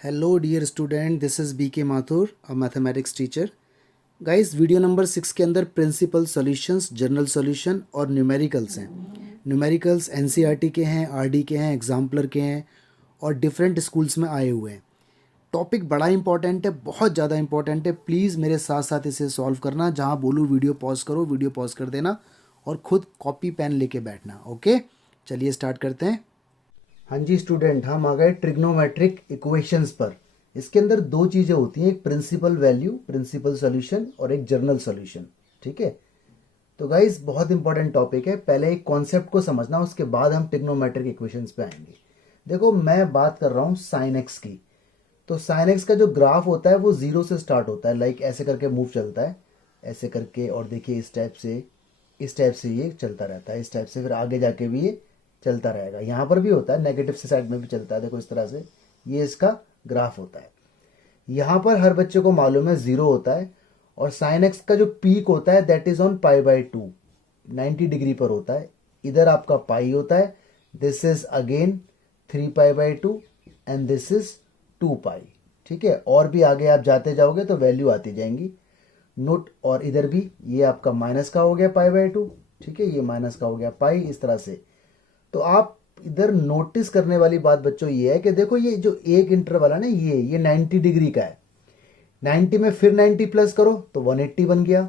Hello dear student, this is BK Mathur, a mathematics teacher. Guys, video number 6 के अंदर principal solutions, general solution और numericals हैं। Numericals NCERT के हैं, RD के हैं, एग्जाम्पलर के हैं और डिफरेंट स्कूल्स में आए हुए हैं। टॉपिक बड़ा इंपॉर्टेंट है, बहुत ज़्यादा इंपॉर्टेंट है। प्लीज़ मेरे साथ साथ इसे सॉल्व करना। जहाँ बोलूँ वीडियो पॉज करो, वीडियो पॉज कर देना और खुद कॉपी पेन लेके बैठना। ओके, चलिए स्टार्ट करते हैं। हाँ जी स्टूडेंट, हम आ गए ट्रिग्नोमेट्रिक इक्वेशंस पर। इसके अंदर दो चीज़ें होती हैं, एक प्रिंसिपल वैल्यू, प्रिंसिपल सॉल्यूशन और एक जर्नल सॉल्यूशन। ठीक है, तो गाइस बहुत इंपॉर्टेंट टॉपिक है। पहले एक कॉन्सेप्ट को समझना, उसके बाद हम ट्रिग्नोमेट्रिक इक्वेशंस पे आएंगे। देखो, मैं बात कर रहा हूँ साइन एक्स की। तो साइन एक्स का जो ग्राफ होता है वो जीरो से स्टार्ट होता है, लाइक ऐसे करके मूव चलता है, ऐसे करके, और देखिए इस टाइप से ये चलता रहता है, इस टाइप से फिर आगे जाके भी ये चलता रहेगा। यहाँ पर भी होता है, नेगेटिव से साइड में भी चलता है, देखो इस तरह से ये इसका ग्राफ होता है। यहाँ पर हर बच्चे को मालूम है जीरो होता है, और साइन एक्स का जो पीक होता है दैट इज ऑन π/2, 90 डिग्री पर होता है। इधर आपका पाई होता है, this is again 3π/2 and this is 2π। ठीक है, और भी आगे आप जाते जाओगे तो वैल्यू आती जाएंगी नोट। और इधर भी ये आपका माइनस का हो गया π/2, ठीक है, ये माइनस का हो गया पाई, इस तरह से। तो आप इधर नोटिस करने वाली बात बच्चों ये है कि देखो ये जो एक इंटरवल है ना, ये 90 डिग्री का है। 90 में फिर 90 प्लस करो तो 180 बन गया।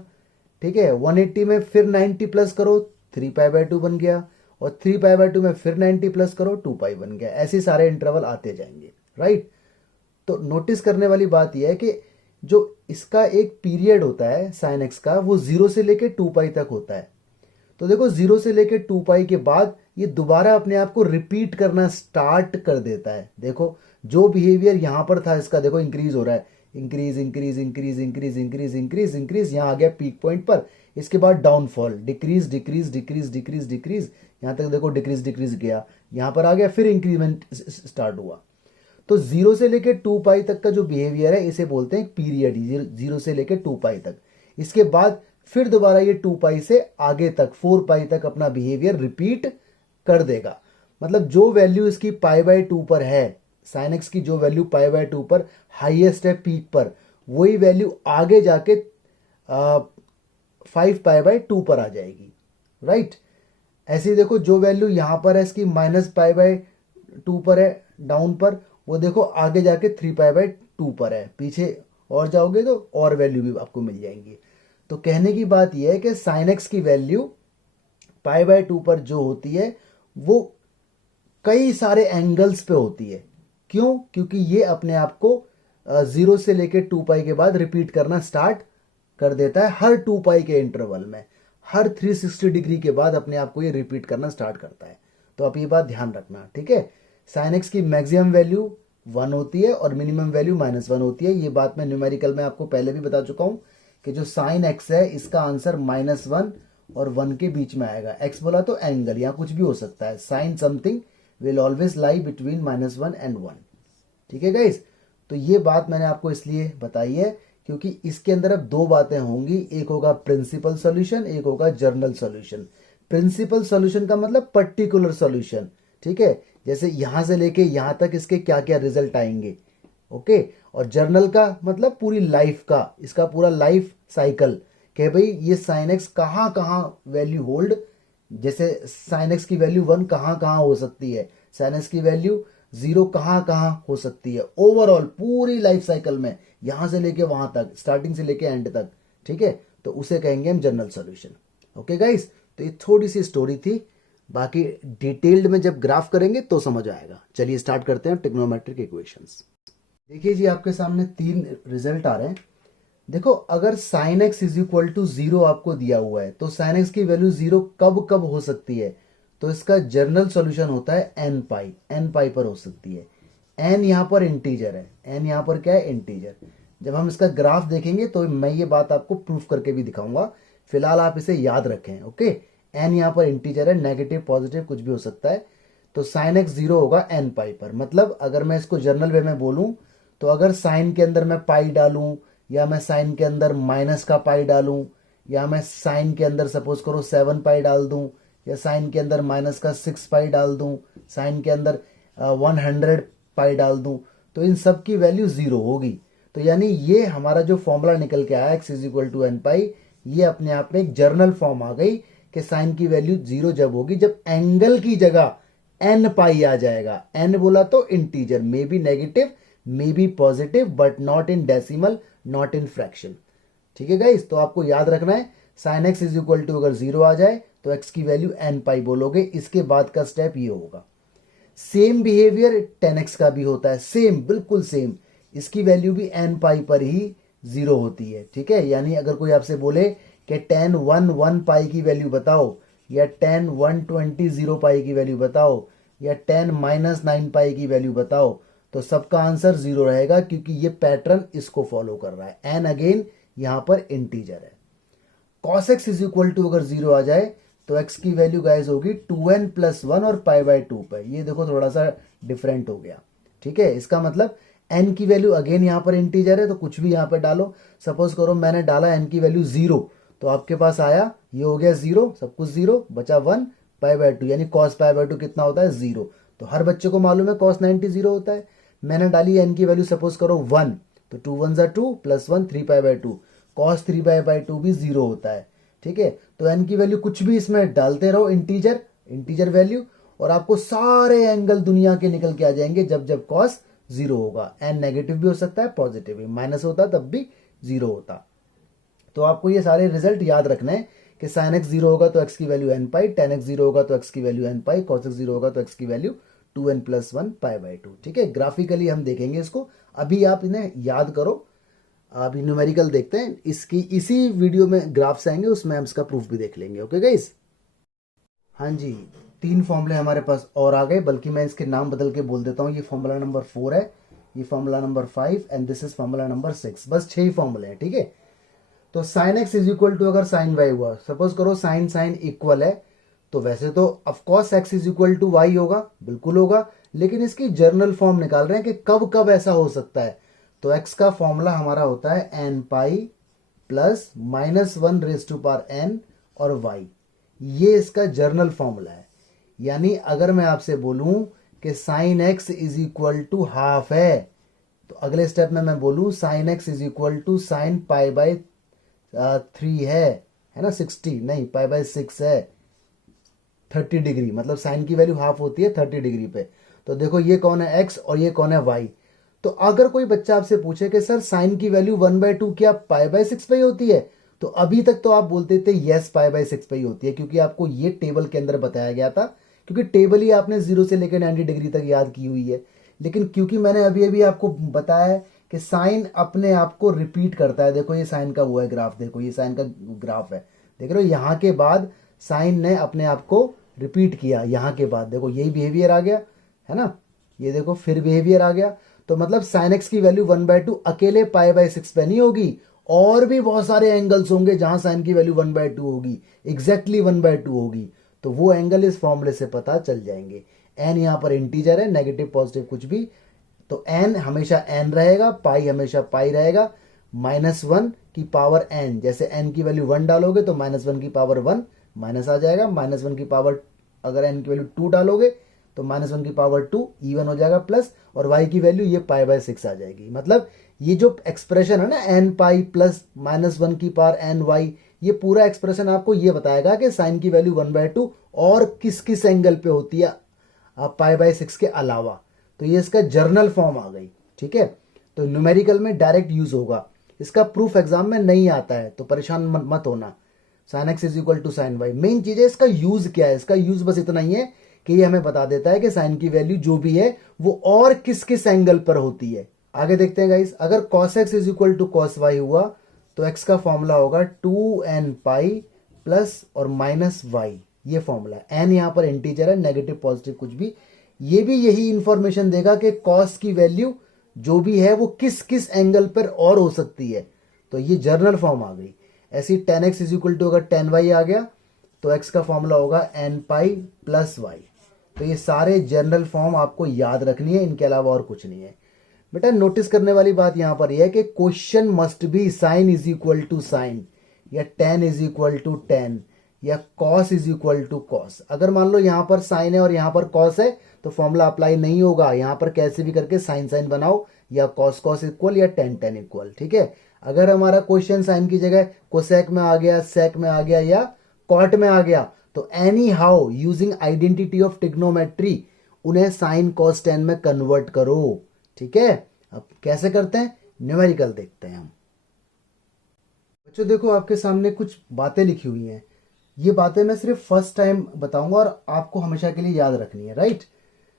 ठीक है, 180 में फिर 90 प्लस करो 3π/2 बन गया, और 3π/2 में फिर 90 प्लस करो 2π बन गया। ऐसे सारे इंटरवल आते जाएंगे, राइट। तो नोटिस करने वाली बात यह है कि जो इसका एक पीरियड होता है साइन एक्स का, वो 0 से लेके 2π तक होता है। तो देखो 0 से लेके 2π के बाद ये दोबारा अपने आप को रिपीट करना स्टार्ट कर देता है। देखो जो बिहेवियर यहां पर था इसका, देखो इंक्रीज हो रहा है, increase increase increase increase increase increase increase, यहां आ गया पीक पॉइंट पर। इसके बाद downfall, decrease decrease decrease decrease decrease, यहां तक देखो डिक्रीज डिक्रीज गया, यहां पर आ गया, फिर इंक्रीमेंट स्टार्ट हुआ। तो 0 से लेके 2π तक का जो बिहेवियर है इसे बोलते हैं पीरियड, 0 से लेके 2π तक। इसके बाद फिर दोबारा ये 2π से आगे तक 4π तक अपना बिहेवियर रिपीट कर देगा। मतलब जो वैल्यू इसकी π/2 पर है, साइन एक्स की जो वैल्यू π/2 पर हाईएस्ट है पीक पर, वही वैल्यू आगे जाके 5π/2 पर आ जाएगी, राइट। ऐसे ही देखो जो वैल्यू यहां पर है इसकी -π/2 पर है डाउन पर, वो देखो आगे जाके 3π/2 पर है, पीछे और जाओगे तो और वैल्यू भी आपको मिल जाएंगी। तो कहने की बात यह है कि साइन एक्स की वैल्यू π/2 पर जो होती है वो कई सारे एंगल्स पे होती है। क्यों? क्योंकि ये अपने आप को 0 से लेके 2π के बाद रिपीट करना स्टार्ट कर देता है हर 2π के इंटरवल में। हर 360 डिग्री के बाद अपने आप को ये रिपीट करना स्टार्ट करता है। तो आप ये बात ध्यान रखना, ठीक है। साइन एक्स की मैक्सिमम वैल्यू 1 होती है और मिनिमम वैल्यू -1 होती है। ये बात मैं न्यूमेरिकल में आपको पहले भी बता चुका हूं कि जो साइन एक्स है इसका आंसर -1 और 1 के बीच में आएगा। एक्स बोला तो एंगल, यहाँ कुछ भी हो सकता है। Sine something will always lie between -1 and 1। ठीक है गाइस, तो ये बात मैंने आपको इसलिए बताई है क्योंकि इसके अंदर अब दो बातें होंगी, एक होगा प्रिंसिपल सॉल्यूशन, एक होगा जर्नल सॉल्यूशन। प्रिंसिपल सॉल्यूशन का मतलब पर्टिकुलर सॉल्यूशन, ठीक है, जैसे यहां से लेके यहां तक इसके क्या क्या रिजल्ट आएंगे, ओके। और जर्नल का मतलब पूरी लाइफ का, इसका पूरा लाइफ साइकिल, कि भाई ये साइन एक्स कहाँ कहाँ वैल्यू होल्ड, जैसे साइन एक्स की वैल्यू 1 कहाँ कहाँ हो सकती है, साइन एक्स की वैल्यू 0 कहाँ कहाँ हो सकती है, ओवरऑल पूरी लाइफ साइकिल में, यहां से लेके वहां तक, स्टार्टिंग से लेके एंड तक, ठीक है। तो उसे कहेंगे हम जर्नल सॉल्यूशन। ओके गाइस, तो ये थोड़ी सी स्टोरी थी, बाकी डिटेल्ड में जब ग्राफ करेंगे तो समझ आएगा। चलिए स्टार्ट करते हैं ट्रिग्नोमेट्रिक इक्वेशंस। देखिए जी, आपके सामने 3 रिजल्ट आ रहे हैं। देखो, अगर sine x is equal to 0 आपको दिया हुआ है तो साइन एक्स की वैल्यू 0 कब कब हो सकती है, तो इसका जर्नल सॉल्यूशन होता है n पाई पर हो सकती है। n यहाँ पर इंटीजर है, n यहाँ पर क्या है, इंटीजर। जब हम इसका ग्राफ देखेंगे तो मैं ये बात आपको प्रूफ करके भी दिखाऊंगा, फिलहाल आप इसे याद रखें, ओके। n यहाँ पर इंटीजर है, नेगेटिव पॉजिटिव कुछ भी हो सकता है। तो साइन एक्स 0 होगा n पाई पर। मतलब अगर मैं इसको जर्नल वे में बोलूं तो अगर साइन के अंदर मैं पाई डालूं, या मैं साइन के अंदर माइनस का पाई डालूं, या मैं साइन के अंदर सपोज करो 7π डाल दूं, या साइन के अंदर -6π डाल दूं, साइन के अंदर 100π डाल दूं, तो इन सब की वैल्यू 0 होगी। तो यानी ये हमारा जो फॉर्मूला निकल के आया x is equal to n pi, ये अपने आप में एक जर्नल फॉर्म आ गई कि साइन की वैल्यू 0 जब होगी जब एंगल की जगह एन पाई आ जाएगा। एन बोला तो integer, may be negative may be positive but not in decimal, not in fraction. ठीक है गाइस, तो आपको याद रखना है sine x is equal to अगर 0 आ जाए तो x की वैल्यू एन पाई बोलोगे। इसके बाद का स्टेप ये होगा। सेम बिहेवियर टेन एक्स का भी होता है, सेम बिल्कुल सेम। इसकी वैल्यू भी एन पाई पर ही 0 होती है। ठीक है, यानी अगर कोई आपसे बोले कि टेन 1 पाई की वैल्यू बताओ, या टेन 120 0 पाई की वैल्यू बताओ, या टेन -9 पाई की वैल्यू बताओ, तो सबका आंसर 0 रहेगा क्योंकि ये पैटर्न इसको फॉलो कर रहा है। एन अगेन यहां पर इंटीजर है। cos x is equal to अगर 0 आ जाए तो x की वैल्यू गाइस होगी 2n + 1 और पाई बाय 2 पर। ये देखो थोड़ा सा डिफरेंट हो गया। ठीक है, इसका मतलब n की वैल्यू अगेन यहां पर इंटीजर है तो कुछ भी यहां पर डालो। सपोज करो मैंने डाला n की वैल्यू 0, तो आपके पास आया ये हो गया 0, सब कुछ 0 बचा 1 पाई बाय 2, यानी cos पाई बाय 2 कितना होता है 0। तो हर बच्चे को मालूम है cos 90 0 होता है। मैंने डाली n की वैल्यू सपोज करो 1, तो 2 1 = 2 + 1 3 pi by 2, cos 3 pi by 2 भी 0 होता है। ठीक है, तो n की वैल्यू कुछ भी इसमें डालते रहो, इंटीजर वैल्यू, और आपको सारे एंगल दुनिया के निकल के आ जाएंगे जब जब cos 0 होगा। n नेगेटिव भी हो सकता है, पॉजिटिव भी, माइनस होता तब भी 0 होता। तो आपको ये सारे रिजल्ट याद रखना है कि sin x 0 होगा तो x की वैल्यू n पाई, tan x 0 होगा तो x की वैल्यू n पाई, cos x 0 होगा तो x की वैल्यू 2n + 1 पाई बाय 2। ठीक है, ग्राफिकली हम देखेंगे इसको। अभी आप इन्हें याद करो, अभी न्यूमेरिकल देखते हैं। इसकी इसी वीडियो में ग्राफ्स आएंगे, उसमें हम इसका प्रूफ भी देख लेंगे। ओके गाइस, हाँ जी, 3 फॉर्मूले हमारे पास और आ गए, बल्कि मैं इसके नाम बदल के बोल देता हूँ। ये फॉर्मूला नंबर 4 है, ये formula number 5 and this is formula number 6। बस 6 ही फॉर्मूले हैं। ठीक है, तो sine x is equal to अगर साइन वाई हुआ, सपोज करो साइन साइन इक्वल है, तो वैसे तो of course x is equal to y होगा, बिल्कुल होगा, लेकिन इसकी जर्नल फॉर्म निकाल रहे हैं कि कब कब ऐसा हो सकता है। तो एक्स का फॉर्मूला हमारा होता है एन पाई प्लस -1⁻n और वाई, ये इसका जर्नल फॉर्मूला है। यानी अगर मैं आपसे बोलूं कि sine x is equal to half है, तो अगले स्टेप में मैं बोलूं sine x is equal to sine pi by 3 है ना, 60 नहीं, पाई बाय 6 है, 30 डिग्री, मतलब साइन की वैल्यू हाफ होती है 30 डिग्री पे। तो देखो ये कौन है x और ये कौन है y। तो अगर कोई बच्चा आपसे पूछे कि सर साइन की वैल्यू 1/2 क्या पाई बाय 6 पे ही होती है, तो अभी तक तो आप बोलते थे यस पाई बाय 6 पे ही होती है, क्योंकि आपको ये टेबल के अंदर बताया गया था, क्योंकि टेबल ही आपने 0 से लेकर 90 डिग्री तक याद की हुई है। लेकिन क्योंकि मैंने अभी अभी आपको बताया है कि साइन अपने आप को रिपीट करता है, देखो ये साइन का हुआ है ग्राफ, देखो ये साइन का ग्राफ है, देख रहे हो, यहाँ के बाद साइन ने अपने आप को रिपीट किया, यहाँ के बाद देखो यही बिहेवियर आ गया है ना, ये देखो फिर बिहेवियर आ गया। तो मतलब साइन एक्स की वैल्यू 1/2 अकेले पाई बाय 6 पे नहीं होगी, और भी बहुत सारे एंगल्स होंगे जहां साइन की वैल्यू 1/2 होगी, एग्जैक्टली 1/2 होगी, तो वो एंगल इस फॉर्मूले से पता चल जाएंगे। एन यहां पर इंटीजर है, नेगेटिव पॉजिटिव कुछ भी, तो एन हमेशा एन रहेगा, पाई हमेशा पाई रहेगा, -1 की पावर एन, जैसे एन की वैल्यू 1 डालोगे तो -1 की पावर 1 माइनस आ जाएगा, -1 की पावर अगर एन की वैल्यू 2 डालोगे तो -1 की पावर 2 इवन हो जाएगा प्लस, और y की वैल्यू ये पाई बाय 6 आ जाएगी। मतलब ये जो एक्सप्रेशन है ना एन पाई प्लस -1 की पावर एन वाई, ये पूरा एक्सप्रेशन आपको ये बताएगा कि साइन की वैल्यू 1/2 और किस किस एंगल पे होती है पाई बाय 6 के अलावा। तो ये इसका जर्नल फॉर्म आ गई। ठीक है, तो न्यूमेरिकल में डायरेक्ट यूज होगा, इसका प्रूफ एग्जाम में नहीं आता है, तो परेशान मत होना। Sine x is equal to sine y, main चीज है इसका यूज क्या है। इसका यूज बस इतना ही है कि ये हमें बता देता है कि साइन की वैल्यू जो भी है वो और किस किस एंगल पर होती है। आगे देखते हैं गाइस, अगर cos x is equal to cos y हुआ तो x का फॉर्मूला होगा 2n पाई प्लस और माइनस y, ये फॉर्मूला है। n यहां पर इंटीजर है, नेगेटिव पॉजिटिव कुछ भी, ये भी यही इंफॉर्मेशन देगा कि cos की वैल्यू जो भी है वो किस किस एंगल पर और हो सकती है। तो ये जर्नल फॉर्म आ गई। ऐसी tan x is equal to अगर tan y आ गया तो x का फॉर्मूला होगा n पाई प्लस y। तो ये सारे जनरल फॉर्म आपको याद रखनी है, इनके अलावा और कुछ नहीं है। बेटा नोटिस करने वाली बात यहां पर यह है कि question must be sine is equal to sine, या tan is equal to tan, या cos is equal to cos। अगर मान लो यहां पर साइन है और यहां पर cos है तो फॉर्मूला अप्लाई नहीं होगा। यहाँ पर कैसे भी करके साइन साइन बनाओ, या कॉस कॉस इक्वल या टेन टेन इक्वल, ठीक है। अगर हमारा क्वेश्चन साइन की जगह कोसेक में आ गया, सेक में आ गया या कॉट में आ गया, तो any how using identity of trigonometry उन्हें साइन कॉस टेन में कन्वर्ट करो, ठीक है। अब कैसे करते हैं, न्यूमेरिकल देखते हैं हम। बच्चों देखो आपके सामने कुछ बातें लिखी हुई हैं, ये बातें मैं सिर्फ फर्स्ट टाइम बताऊंगा और आपको हमेशा के लिए याद रखनी है, राइट।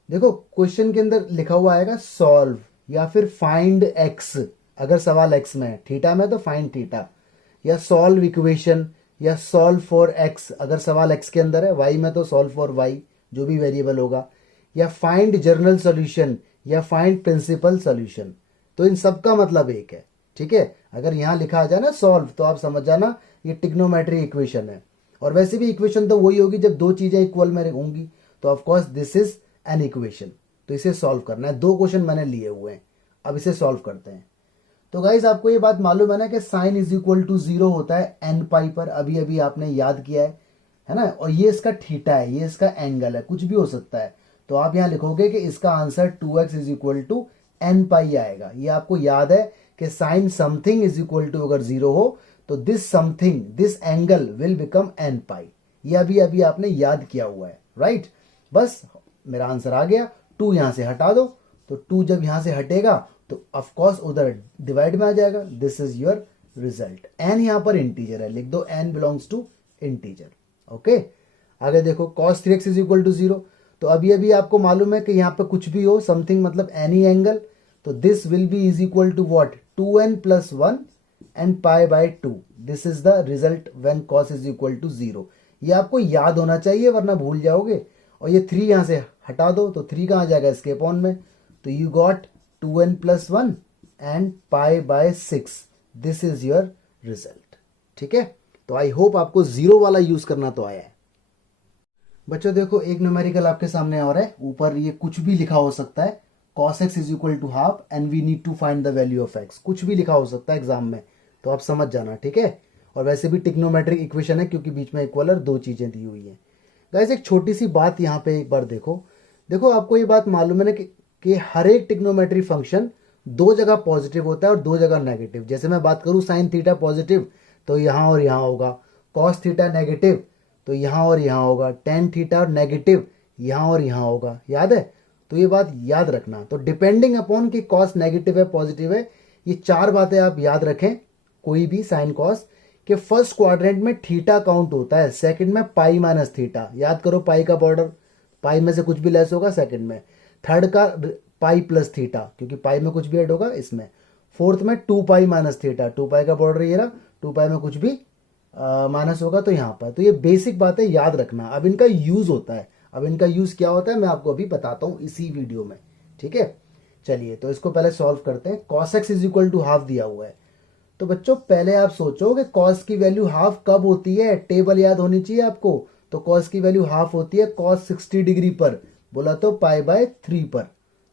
देखो क्वेश्चन के अंदर लिखा हुआ आएगा सॉल्व या फिर फाइंड एक्स, अगर सवाल एक्स में है, थीटा में तो फाइंड थीटा, या सॉल्व इक्वेशन या सॉल्व फॉर एक्स अगर सवाल एक्स के अंदर है, वाई में तो सॉल्व फॉर वाई जो भी वेरिएबल होगा, या फाइंड जनरल सॉल्यूशन या फाइंड प्रिंसिपल सॉल्यूशन। तो इन सब का मतलब एक है, ठीक है। अगर यहाँ लिखा आ जाए ना सॉल्व, तो आप समझ जाना ये ट्रिग्नोमेट्री इक्वेशन है। और वैसे भी इक्वेशन तो वही होगी जब दो चीजें इक्वल में होंगी, तो of course this is an equation. तो इसे सॉल्व करना है, दो क्वेश्चन मैंने लिए हुए हैं, अब इसे सॉल्व करते हैं। तो गाइज आपको ये बात मालूम है ना कि साइन इज इक्वल टू 0 होता है एन पाई पर, अभी अभी आपने याद किया है ना। और ये इसका थीटा है, ये इसका एंगल है, कुछ भी हो सकता है। तो आप यहाँ लिखोगे कि इसका answer 2x is equal to n pi आएगा। ये आपको याद है कि sine something is equal to अगर 0 हो तो this something, this angle will become n pi. ये अभी अभी आपने याद किया हुआ है, राइट। बस मेरा आंसर आ गया, 2 यहां से हटा दो, तो 2 जब यहां से हटेगा तो ऑफ कोर्स उधर डिवाइड में आ जाएगा। This is your result. N यहां पर इंटीजर है, लिख दो n belongs to integer, okay. आगे देखो cos 3x is equal to 0, तो अभी अभी आपको मालूम है कि यहां पर कुछ भी हो, समथिंग मतलब एनी एंगल, तो this will be is equal to what, 2n plus 1 and pi by 2। This is the result when cos is equal to 0। ये आपको याद होना चाहिए वरना भूल जाओगे। और ये 3 यहां से हटा दो, तो 3 कहां जाएगा, इसके अपॉन में, तो you got 2n plus 1 and pi by 6। This is your result, ठीक है। तो आई होप आपको 0 वाला यूज करना तो आया है। बच्चों देखो एक न्यूमेरिकल आपके सामने और है, ऊपर ये कुछ भी लिखा हो सकता है, cos x is equal to half and we need to find the value of x, कुछ भी लिखा हो सकता है एग्जाम में, तो आप समझ जाना, ठीक है। और वैसे भी ट्रिग्नोमेट्रिक इक्वेशन है क्योंकि बीच में इक्वल और दो चीजें दी हुई हैं। गाइस एक छोटी सी बात यहाँ पे एक बार देखो, देखो आपको ये बात मालूम है ना कि हर एक ट्रिग्नोमेट्री फंक्शन दो जगह पॉजिटिव होता है और दो जगह नेगेटिव। जैसे मैं बात करूँ साइन थीटा पॉजिटिव तो यहाँ और यहाँ होगा, कॉस थीटा नेगेटिव तो यहाँ और यहाँ होगा, टेन थीटा नेगेटिव यहाँ और यहाँ होगा, याद है। तो ये बात याद रखना। तो डिपेंडिंग अपॉन कि कॉस नेगेटिव है पॉजिटिव है, ये 4 बातें आप याद रखें कोई भी साइन कॉस के। फर्स्ट क्वाड्रेंट में थीटा काउंट होता है, सेकंड में पाई माइनस थीटा, याद करो पाई का बॉर्डर, पाई में से कुछ भी लेस होगा सेकंड में। थर्ड का पाई प्लस थीटा क्योंकि पाई में कुछ भी ऐड होगा इसमें। फोर्थ में 2 पाई माइनस थीटा, 2 पाई का बॉर्डर ये रहा, 2 पाई में कुछ भी माइनस होगा तो यहाँ पर। तो ये बेसिक बातें याद रखना। अब इनका यूज होता है, अब इनका यूज क्या होता है मैं आपको अभी बताता हूँ इसी वीडियो में, ठीक है। चलिए तो इसको पहले सॉल्व करते हैं। cos x is equal to half दिया हुआ है, तो बच्चों पहले आप सोचो कि cos की वैल्यू हाफ कब होती है, टेबल याद होनी चाहिए आपको। तो cos की वैल्यू हाफ होती है cos 60 डिग्री पर, बोला तो पाई बाय 3 पर,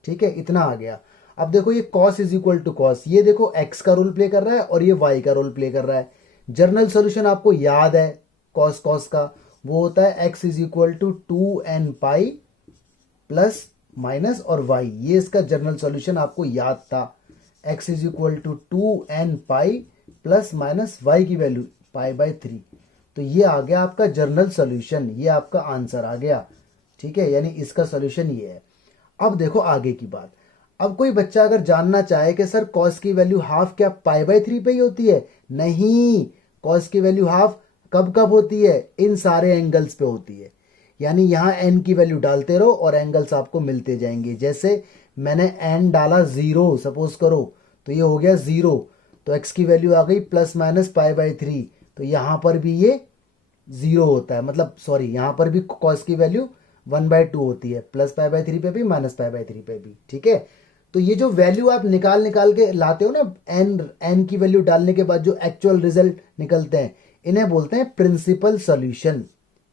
ठीक है। इतना आ गया। अब देखो ये cos is equal to cos, ये देखो x का रोल प्ले कर रहा है और ये y का रोल प्ले कर रहा है। जर्नल सॉल्यूशन आपको याद है cos cos का, वो होता है x is equal to 2n pi plus minus और y, ये इसका जर्नल सॉल्यूशन आपको याद था। x is equal to 2n pi plus minus y की वैल्यू पाई बाय 3, तो ये आ गया आपका जर्नल सॉल्यूशन, ये आपका आंसर आ गया, ठीक है। यानी इसका सॉल्यूशन ये है। अब देखो आगे की बात। अब कोई बच्चा अगर जानना चाहे कि सर cos की वैल्यू हाफ क्या पाई बाय 3 पे ही होती है, नहीं, cos की वैल्यू हाफ कब कब होती है, इन सारे एंगल्स पे होती है। यानी यहाँ n की वैल्यू डालते रहो और एंगल्स आपको मिलते जाएंगे। जैसे मैंने n डाला 0 सपोज करो, तो ये हो गया 0, तो x की वैल्यू आ गई प्लस माइनस पाई बाय 3, तो यहाँ पर भी ये 0 होता है, मतलब सॉरी यहाँ पर भी cos की वैल्यू 1/2 होती है, प्लस पाई बाय 3 पे भी माइनस पाई बाय 3 पे भी, ठीक है। तो ये जो वैल्यू आप निकाल के लाते हो ना, n की वैल्यू डालने के बाद जो एक्चुअल रिजल्ट निकलते हैं, इन्हें बोलते हैं प्रिंसिपल सॉल्यूशन।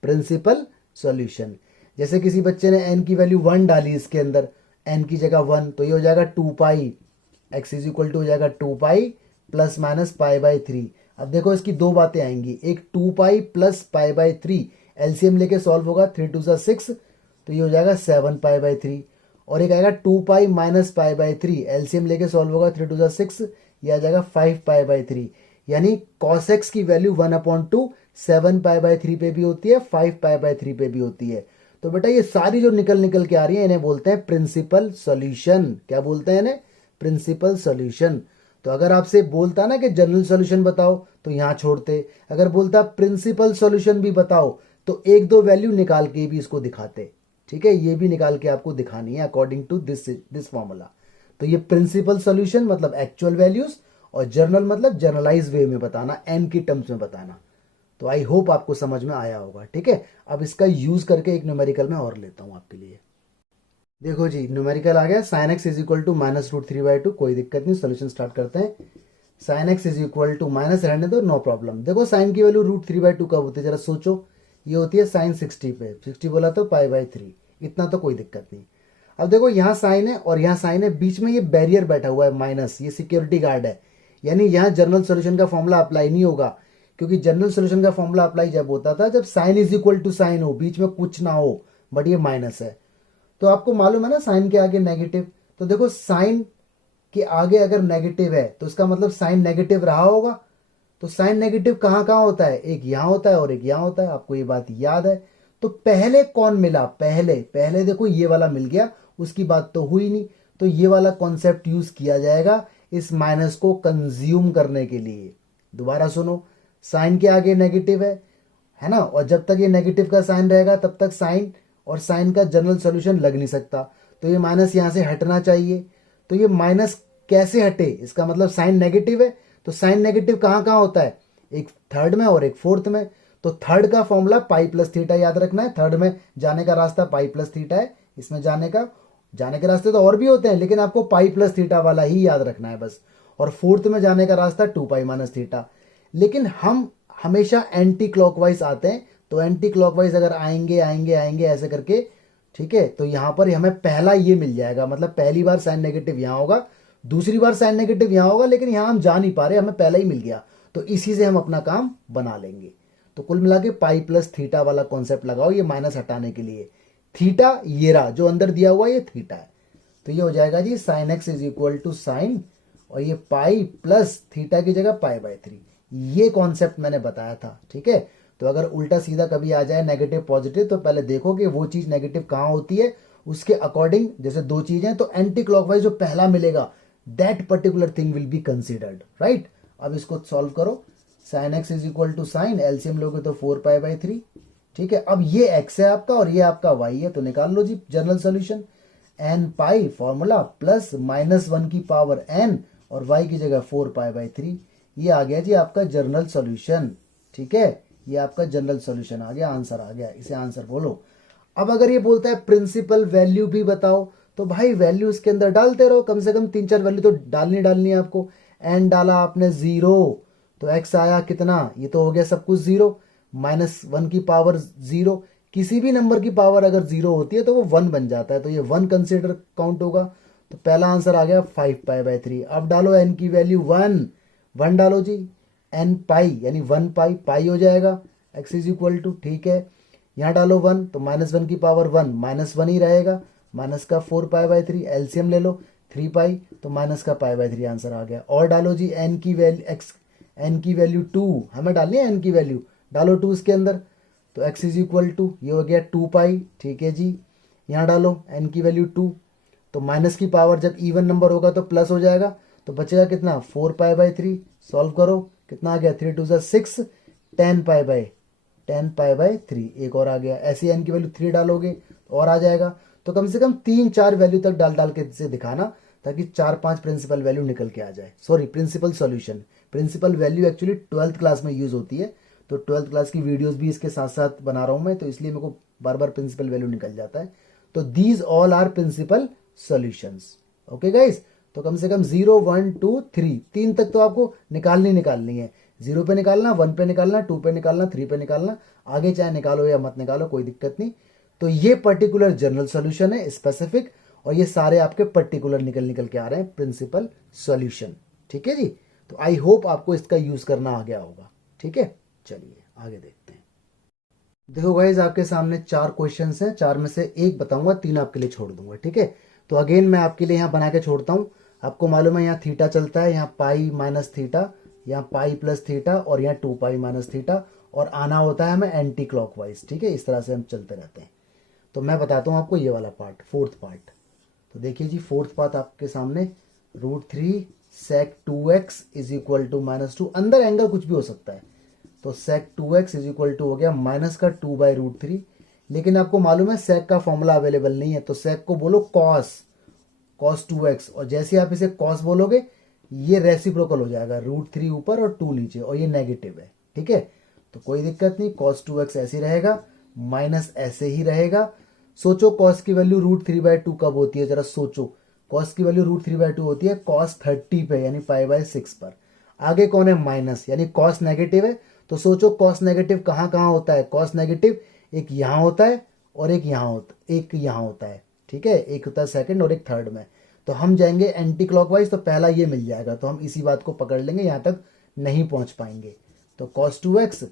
प्रिंसिपल सॉल्यूशन, जैसे किसी बच्चे ने n की वैल्यू 1 डाली इसके अंदर, n की जगह 1, तो ये हो जाएगा 2 पाई, x इज इक्वल टू हो जाएगा 2 पाई प्लस माइनस पाई बाय 3। अब देखो इसकी दो बातें आएंगी, एक 2 pi plus pi by 3, LCM लेके सॉल्व होगा, 3 2 6, तो ये हो जाएगा 7π/3, और एक आएगा 2π माइनस π/3, एलसीएम लेके सॉल्व होगा, 3 2 6, ये आ जाएगा 5π/3। यानी cos x की वैल्यू 1/2 7π/3 पे भी होती है, 5π/3 पे भी होती है। तो बेटा ये सारी जो निकल निकल के आ रही है इन्हें बोलते हैं प्रिंसिपल सॉल्यूशन। क्या बोलते हैं इन्हें? Principal solution. तो अगर आपसे बोलता ना कि जनरल सॉल्यूशन बताओ तो यहां छोड़ते, अगर बोलता प्रिंसिपल सॉल्यूशन भी बताओ तो एक दो वैल्यू निकाल के भी इसको दिखाते। ठीक है, ये भी निकाल के आपको दिखानी है अकॉर्डिंग टू दिस फॉर्मूला। तो ये प्रिंसिपल सॉल्यूशन मतलब एक्चुअल वैल्यूज, और जर्नल मतलब जर्नलाइज वे में बताना, एन की टर्म्स में बताना। तो आई होप आपको समझ में आया होगा। ठीक है, अब इसका यूज करके एक न्यूमेरिकल में और लेता हूं आपके लिए। देखो जी, न्यूमेरिकल आ गया, sine x is equal to -√3/2। कोई दिक्कत नहीं, सोल्यूशन स्टार्ट करते हैं। Sine x is equal to minus रहने दो, नो प्रॉब्लम। देखो साइन की वैल्यू √3/2 कब होती है जरा सोचो। ये होती है साइन 60 पे, 60 बोला तो π/3, इतना तो कोई दिक्कत नहीं। अब देखो यहाँ साइन है और यहाँ साइन है, बीच में ये बैरियर बैठा हुआ है माइनस, ये सिक्योरिटी गार्ड है। यानी यहाँ जनरल सोल्यूशन का फॉर्मूला अप्लाई नहीं होगा, क्योंकि जनरल सोल्यूशन का फॉर्मूला अप्लाई जब होता था जब sine is equal to sine हो, बीच में कुछ ना हो, बट ये माइनस है। तो आपको मालूम है ना साइन के आगे नेगेटिव, तो देखो साइन के आगे अगर नेगेटिव है तो इसका मतलब साइन नेगेटिव रहा होगा। तो साइन नेगेटिव कहाँ कहाँ होता है? एक यहाँ होता है और एक यहाँ होता है, आपको ये बात याद है। तो पहले कौन मिला? पहले देखो ये वाला मिल गया, उसकी बात तो हुई नहीं। तो ये वाला कॉन्सेप्ट यूज किया जाएगा इस माइनस को कंज्यूम करने के लिए। दोबारा सुनो, साइन के आगे नेगेटिव है ना, और जब तक ये नेगेटिव का साइन रहेगा तब तक साइन और साइन का जनरल सॉल्यूशन लग नहीं सकता। तो ये माइनस यहां से हटना चाहिए। तो ये माइनस कैसे हटे? इसका मतलब साइन नेगेटिव है, तो साइन नेगेटिव कहाँ कहाँ होता है? एक थर्ड में और एक फोर्थ में। तो थर्ड का फॉर्मूला π+θ याद रखना है। थर्ड में जाने का रास्ता π+θ है, इसमें जाने के रास्ते तो और भी होते हैं, लेकिन आपको π+θ वाला ही याद रखना है बस। और फोर्थ में जाने का रास्ता 2π - θ। लेकिन हम हमेशा एंटी क्लॉकवाइज आते हैं, तो एंटी क्लॉकवाइज अगर आएंगे आएंगे आएंगे ऐसे करके, ठीक है, तो यहां पर हमें पहला ये मिल जाएगा। मतलब पहली बार साइन नेगेटिव यहां होगा, दूसरी बार साइन नेगेटिव यहां होगा, लेकिन यहां हम जा नहीं पा रहे, हमें पहला ही मिल गया, तो इसी से हम अपना काम बना लेंगे। तो कुल मिला के π+θ वाला कॉन्सेप्ट लगाओ, ये माइनस हटाने के लिए। थीटा ये रहा जो अंदर दिया हुआ, ये थीटा है। तो ये हो जाएगा जी sine x is equal to sine, और ये π+θ की जगह π/3। ये कॉन्सेप्ट मैंने बताया था। ठीक है, तो अगर उल्टा सीधा कभी आ जाए नेगेटिव पॉजिटिव, तो पहले देखो कि वो चीज नेगेटिव कहां होती है, उसके अकॉर्डिंग। जैसे दो चीजें तो एंटी क्लॉकवाइज जो पहला मिलेगा that particular thing will be considered, right. अब इसको सॉल्व करो, sine x is equal to sine, LCM लोगे तो 4π/3। ठीक है, अब ये एक्स है आपका और ये आपका वाई है, तो निकाल लो जी जनरल सोल्यूशन। एन पाई फॉर्मूला प्लस -1 की पावर एन और वाई की जगह 4π/3। ये आ गया जी आपका जनरल सॉल्यूशन। ठीक है, ये आपका जनरल सॉल्यूशन आ गया, आंसर आ गया, इसे आंसर बोलो। अब अगर ये बोलता है प्रिंसिपल वैल्यू भी बताओ, तो भाई वैल्यू इसके अंदर डालते रहो, कम से कम 3-4 वैल्यू तो डालनी है आपको। एन डाला आपने 0, तो एक्स आया कितना? ये तो हो गया सब कुछ 0, -1 की पावर 0। किसी भी नंबर की पावर अगर 0 होती है तो वो 1 बन जाता है, तो ये 1 कंसिडर काउंट होगा। तो पहला आंसर आ गया 5π/3। अब डालो एन की वैल्यू 1 डालो जी, एन पाई यानी 1π, पाई हो जाएगा, एक्स इज इक्वल टू, ठीक है, यहाँ डालो 1, तो -1 की पावर 1 -1 ही रहेगा, माइनस का 4π/3, एलसीएम ले लो 3π, तो माइनस का π/3 आंसर आ गया। और डालो जी एन की वैल्यू 2, हमें डालनी है एन की वैल्यू, डालो 2 इसके अंदर, तो एक्स इज इक्वल टू, ये हो गया 2π, ठीक है जी। यहाँ डालो एन की वैल्यू 2, तो माइनस की पावर जब इवन नंबर होगा तो प्लस हो जाएगा, तो बचेगा कितना? 4π/3। सॉल्व करो, कितना आ गया? 3 2 6, 10π/3। एक और आ गया। ऐसे एन की वैल्यू 3 डालोगे और आ जाएगा। तो कम से कम 3-4 वैल्यू तक डाल के इसे दिखाना, ताकि 4-5 प्रिंसिपल वैल्यू निकल के आ जाए। Sorry, principal solution. Principal value actually 12th class में यूज होती है, तो 12th क्लास की वीडियोस भी इसके साथ साथ बना रहा हूं मैं, तो इसलिए मेरे को बार बार प्रिंसिपल वैल्यू निकल जाता है। तो these all are principal solutions. Okay guys, तो कम से कम 0 1 2 3 3 तक तो आपको निकालनी है। 0 पे निकालना, 1 पे निकालना, 2 पे निकालना, 3 पे निकालना, आगे चाहे निकालो या मत निकालो, कोई दिक्कत नहीं। तो ये पर्टिकुलर जनरल सॉल्यूशन है, स्पेसिफिक, और ये सारे आपके पर्टिकुलर निकल के आ रहे हैं प्रिंसिपल सॉल्यूशन। ठीक है जी, तो आई होप आपको इसका यूज करना आ गया होगा। ठीक है, चलिए आगे देखते हैं। देखो गाइज, आपके सामने 4 क्वेश्चंस हैं, 4 में से एक बताऊंगा, 3 आपके लिए छोड़ दूंगा, ठीक है। तो अगेन मैं आपके लिए यहाँ बना के छोड़ता हूँ। आपको मालूम है यहाँ थीटा चलता है, यहाँ पाई माइनस थीटा, यहाँ पाई प्लस थीटा और यहाँ 2 पाई माइनस थीटा, और आना होता है हमें एंटी क्लॉकवाइज, ठीक है। इस तरह से हम चलते रहते हैं। तो मैं बताता हूँ आपको ये वाला पार्ट, फोर्थ पार्ट। तो देखिए जी, फोर्थ पार्ट आपके सामने, √3 sec 2x is equal to -2, अंदर एंगल कुछ भी हो सकता है। तो sec 2x is equal to हो गया माइनस का 2/√3। लेकिन आपको मालूम है sec का फॉर्मूला अवेलेबल नहीं है, तो sec को बोलो cos 2x, और जैसे आप इसे cos बोलोगे ये रेसिप्रोकल हो जाएगा, √3 ऊपर और 2 नीचे, और ये नेगेटिव है, ठीक है। तो कोई दिक्कत नहीं, cos 2x ऐसे ही रहेगा, माइनस ऐसे ही रहेगा। सोचो cos की वैल्यू √3/2 कब होती है, जरा सोचो। cos की वैल्यू √3/2 होती है cos 30 पे, यानी π/6 पर। आगे कौन है, माइनस, यानी cos नेगेटिव है। तो सोचो cos नेगेटिव कहाँ कहाँ होता है, cos नेगेटिव एक यहाँ होता है और एक यहाँ होता है, ठीक है। एक होता है सेकंड और एक थर्ड में। तो हम जाएंगे एंटी क्लॉकवाइज, तो पहला ये मिल जाएगा, तो हम इसी बात को पकड़ लेंगे, यहाँ तक नहीं पहुंच पाएंगे। तो cos 2x,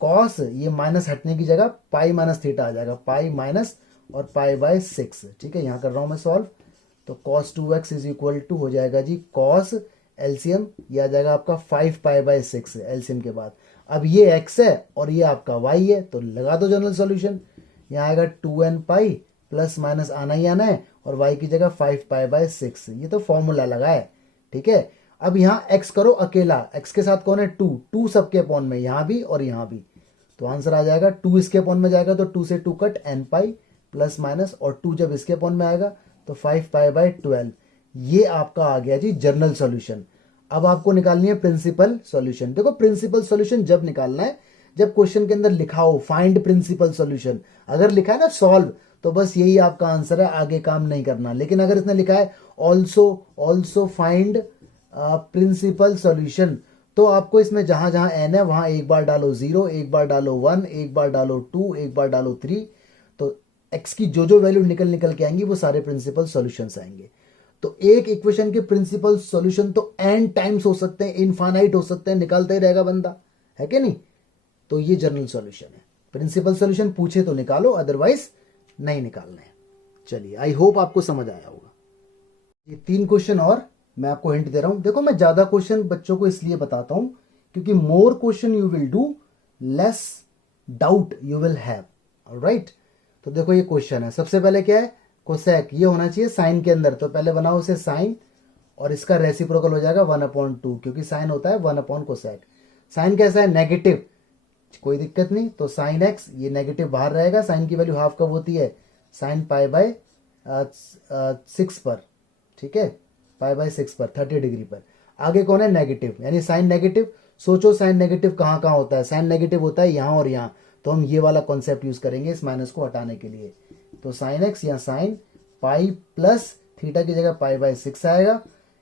cos ये माइनस हटने की जगह पाई माइनस थीटा आ जाएगा, पाई माइनस और π/6, ठीक है। यहाँ कर रहा हूँ मैं सॉल्व। तो cos 2x is equal to हो जाएगा जी cos, एलसीएम ये आ जाएगा आपका 5π/6 एलसीएम के बाद। अब ये x है और ये आपका y है, तो लगा दो जनरल सॉल्यूशन। यहाँ आएगा 2n पाई, प्लस माइनस आना ही आना है, और y की जगह 5π/6, ये तो फॉर्मूला लगा है, ठीक है। अब यहाँ x करो अकेला, x के साथ कौन है, 2 सबके अपॉन में, यहाँ भी और यहाँ भी। तो आंसर आ जाएगा 2 इसके अपॉन में जाएगा तो 2 से 2 cut, n pi plus minus, और 2 जब इसके अपॉन में आएगा तो 5π/12। ये आपका आ गया जी जनरल सॉल्यूशन। अब आपको निकालनी है प्रिंसिपल सॉल्यूशन। देखो, प्रिंसिपल सॉल्यूशन जब निकालना है जब क्वेश्चन के अंदर लिखा हो फाइंड प्रिंसिपल सॉल्यूशन, अगर लिखा है ना सॉल्व, तो बस यही आपका आंसर है, आगे काम नहीं करना। लेकिन अगर इसने लिखा है ऑल्सो फाइंड प्रिंसिपल सॉल्यूशन, तो आपको इसमें जहां जहां n है वहां एक बार डालो 0, एक बार डालो 1, एक बार डालो 2, एक बार डालो 3। तो x की जो वैल्यू निकल के आएंगी वो सारे प्रिंसिपल सॉल्यूशंस आएंगे। तो एक इक्वेशन के प्रिंसिपल सॉल्यूशन तो n टाइम्स हो सकते हैं, इनफाइनाइट हो सकते हैं, निकालता ही रहेगा बंदा, है कि नहीं। तो ये जनरल सॉल्यूशन है। प्रिंसिपल सॉल्यूशन पूछे तो निकालो, अदरवाइज नहीं निकालना है। चलिए, आई होप आपको समझ आया होगा। ये 3 क्वेश्चन और मैं आपको हिंट दे रहा हूं। देखो, मैं ज्यादा क्वेश्चन बच्चों को इसलिए बताता हूं क्योंकि more question you will do, less doubt you will have, alright. तो देखो, ये क्वेश्चन है, सबसे पहले क्या है, कोसेक, ये होना चाहिए साइन के अंदर, तो पहले बनाओ उसे साइन, और इसका रेसिप्रोकल हो जाएगा 1/2, क्योंकि साइन होता है 1/कोसेक। साइन कैसा है, नेगेटिव, कोई दिक्कत नहीं। तो साइन एक्स, ये नेगेटिव बाहर रहेगा, साइन की वैल्यू हाफ कब होती है, साइन π/6 पर, ठीक है, π/6 पर, 30 डिग्री पर। आगे कौन है, नेगेटिव, यानी साइन नेगेटिव। सोचो साइन नेगेटिव कहाँ कहाँ होता है, साइन नेगेटिव होता है यहाँ और यहाँ, तो हम ये वाला कॉन्सेप्ट यूज करेंगे इस माइनस को हटाने के लिए। तो साइन एक्स या साइन पाई प्लस थीटा की जगह π/6 आएगा।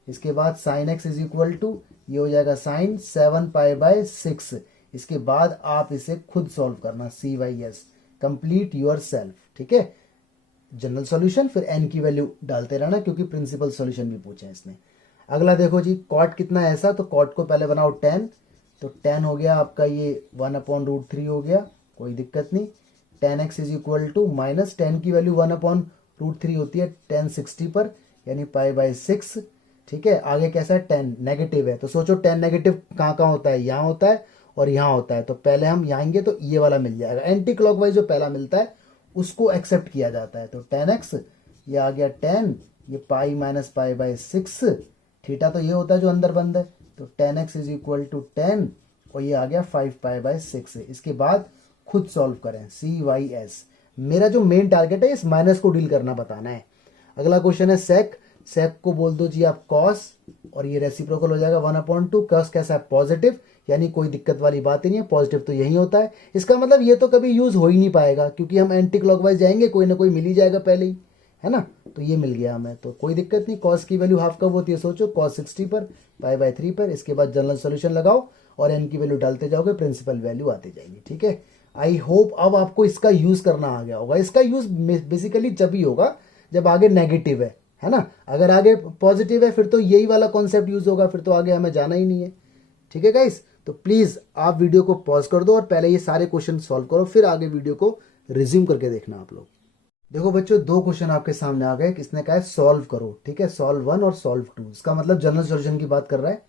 इसके बाद sine x is equal to ये हो जाएगा साइन 7π/6। इसके बाद आप इसे खुद सॉल्व करना, CYS, कंप्लीट योर सेल्फ, ठीक है। जनरल सॉल्यूशन, फिर n की वैल्यू डालते रहना, क्योंकि प्रिंसिपल सॉल्यूशन भी पूछा है इसने। अगला देखो जी, कॉट कितना है ऐसा, तो कॉट को पहले बनाओ 10, तो 10 हो गया आपका ये 1/√3 हो गया, कोई दिक्कत नहीं। 10x is equal to minus 10 की वैल्यू 1/√3 होती है 10 60 पर, यानी π/6, ठीक है। आगे कैसा है, 10 नेगेटिव है, तो सोचो 10 नेगेटिव कहाँ कहाँ होता है, यहाँ होता है और यहाँ होता है। तो पहले हम यहाँ आएंगे तो ये वाला मिल जाएगा, एंटी क्लॉकवाइज जो पहला मिलता है उसको एक्सेप्ट किया जाता है। तो 10x, ये आ गया 10, ये पाई माइनस π/6, थीटा तो ये होता है जो अंदर बंद है, तो 10x इज इक्वल टू 10, और ये आ गया 5π/6। इसके बाद खुद सॉल्व करें, CYS। मेरा जो मेन टारगेट है इस माइनस को डील करना, बताना है। अगला क्वेश्चन है सेक, सेक को बोल दो जी आप कॉस, और ये रेसिप्रोकल हो जाएगा 1/2। कॉस कैसा है, पॉजिटिव, यानी कोई दिक्कत वाली बात ही नहीं है, पॉजिटिव तो यही होता है। इसका मतलब ये तो कभी यूज हो ही नहीं पाएगा, क्योंकि हम एंटी क्लॉकवाइज जाएंगे, कोई ना कोई मिल ही जाएगा पहले ही, है ना। तो ये मिल गया हमें, तो कोई दिक्कत नहीं। कॉस की वैल्यू हाफ कब होती है, सोचो कॉस 60 पर, π/3 पर। इसके बाद जनरल सोल्यूशन लगाओ और n की वैल्यू डालते जाओगे, प्रिंसिपल वैल्यू आती जाएगी, ठीक है। आई होप अब आपको इसका यूज करना आ गया होगा। इसका यूज बेसिकली जब ही होगा जब आगे नेगेटिव है ना। अगर आगे पॉजिटिव है फिर तो यही वाला कॉन्सेप्ट यूज होगा, फिर तो आगे हमें जाना ही नहीं है, ठीक है गाइस। तो प्लीज़ आप वीडियो को पॉज कर दो और पहले ये सारे क्वेश्चन सॉल्व करो, फिर आगे वीडियो को रिज्यूम करके देखना आप लोग। देखो बच्चों, दो क्वेश्चन आपके सामने आ गए। किसने कहा है सॉल्व करो, ठीक है, सॉल्व 1 और सॉल्व 2। इसका मतलब जनरल सॉल्यूशन की बात कर रहा है।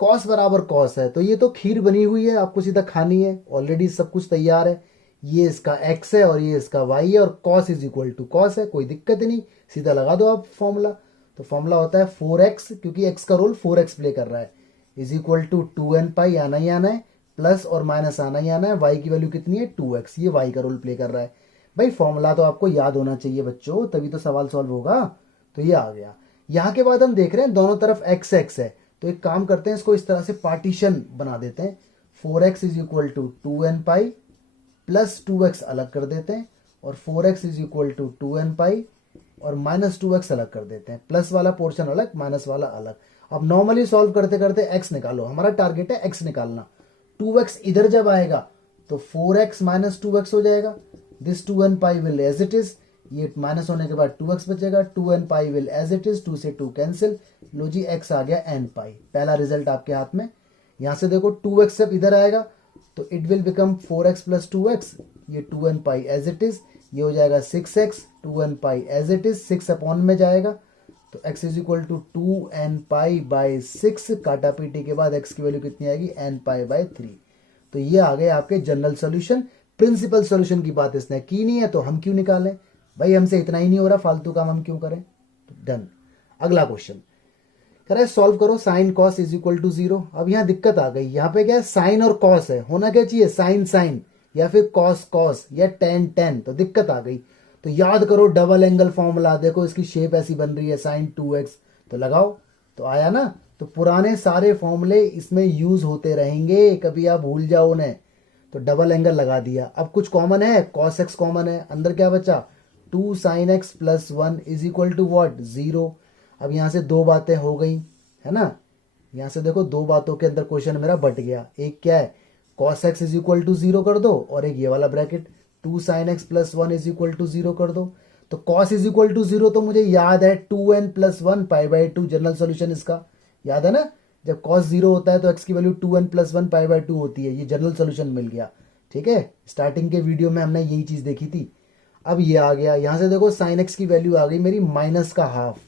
कॉस बराबर कॉस है, तो ये तो खीर बनी हुई है, आपको सीधा खानी है, ऑलरेडी सब कुछ तैयार है। ये इसका x है और ये इसका y है, और cos is equal to cos है, कोई दिक्कत नहीं, सीधा लगा दो आप फॉर्मूला। तो फॉर्मूला होता है 4x, क्योंकि x का रोल 4x प्ले कर रहा है, इज इक्वल टू 2n पाई, आना ही आना है, प्लस और माइनस आना ही आना है। y की वैल्यू कितनी है 2x, ये y का रोल प्ले कर रहा है। भाई फॉर्मूला तो आपको याद होना चाहिए बच्चों, तभी तो सवाल सॉल्व होगा। तो ये आ गया। यहाँ के बाद हम देख रहे हैं दोनों तरफ x x है, तो एक काम करते हैं, इसको इस तरह से पार्टीशन बना देते हैं। 4x is equal to 2n pi plus 2x अलग कर देते हैं, और 4x is equal to 2n पाई और माइनस 2x अलग कर देते हैं। प्लस वाला पोर्शन अलग, माइनस वाला अलग। अब नॉर्मली सॉल्व करते करते x निकालो, हमारा टारगेट है x निकालना। 2x इधर जब आएगा तो 4x माइनस 2x हो जाएगा। This 2n pi will as it is, ये माइनस होने के बाद 2x बचेगा। 2n pi will as it is, 2 से 2 कैंसिल, लो जी x आ गया n पाई। पहला रिजल्ट आपके हाथ में। यहां से देखो 2x जब इधर आएगा तो it will become 4x plus 2x, ये 2n pi as it is, ये हो जाएगा 6x, 2n pi as it is, 6 upon में जाएगा, तो x is equal to 2n pi by 6, काटा पीटी के बाद x की वैल्यू कितनी आएगी n पाई बाई 3। तो ये आ गए आपके जनरल सोल्यूशन। प्रिंसिपल सोल्यूशन की बात इसने की नहीं है, तो हम क्यों निकालें भाई, हमसे इतना ही नहीं हो रहा, फालतू काम हम क्यों करें। तो डन। अगला क्वेश्चन कह रहा है सॉल्व करो sine cos is equal to 0। अब यहाँ दिक्कत आ गई, यहाँ पे क्या है साइन और कॉस है, होना क्या चाहिए साइन साइन या फिर कॉस कॉस या टेन टेन, तो दिक्कत आ गई। तो याद करो डबल एंगल फॉर्मूला, देखो इसकी शेप ऐसी बन रही है साइन 2x, तो लगाओ, तो आया ना। तो पुराने सारे फॉर्मूले इसमें यूज होते रहेंगे, कभी आप भूल जाओ उन्हें। तो डबल एंगल लगा दिया। अब कुछ कॉमन है, कॉस एक्स कॉमन है, अंदर क्या बचा 2 sine x plus 1 is equal to what 0। अब यहाँ से दो बातें हो गई है ना, यहाँ से देखो दो बातों के अंदर क्वेश्चन मेरा बट गया। एक क्या है cos x is equal to 0 कर दो, और एक ये वाला bracket 2 sine x plus 1 is equal to 0 कर दो। तो कॉस इज इक्वल टू 0 तो मुझे याद है 2n plus 1 pi by 2, general solution इसका याद है ना। जब कॉस 0 होता है तो x की value 2n plus 1 pi by 2 होती है, ये जनरल सोल्यूशन मिल गया। ठीक है, स्टार्टिंग के वीडियो में हमने यही चीज देखी थी। अब ये आ गया, यहां से देखो साइन एक्स की वैल्यू आ गई मेरी माइनस का हाफ,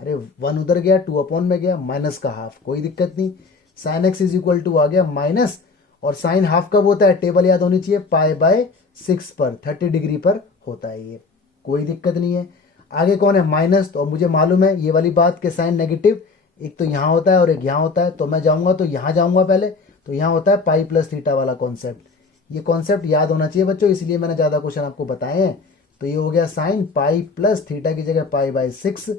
अरे 1 उधर गया 2 अपॉन में गया, माइनस का हाफ, कोई दिक्कत नहीं। Sine x is equal to आ गया माइनस, और साइन हाफ कब होता है टेबल याद होनी चाहिए, पाई बाय 6 पर 30 डिग्री पर होता है ये, कोई दिक्कत नहीं है। आगे कौन है माइनस, तो मुझे मालूम है ये वाली बात कि साइन नेगेटिव एक तो यहाँ होता है और एक यहाँ होता है, तो मैं जाऊंगा तो यहाँ जाऊंगा पहले, तो यहाँ होता है पाई प्लस थीटा वाला कॉन्सेप्ट। ये कॉन्सेप्ट याद होना चाहिए बच्चों, इसलिए मैंने ज्यादा क्वेश्चन आपको बताए हैं। तो ये हो गया साइन पाई प्लस थीटा की जगह पाई बाय 6,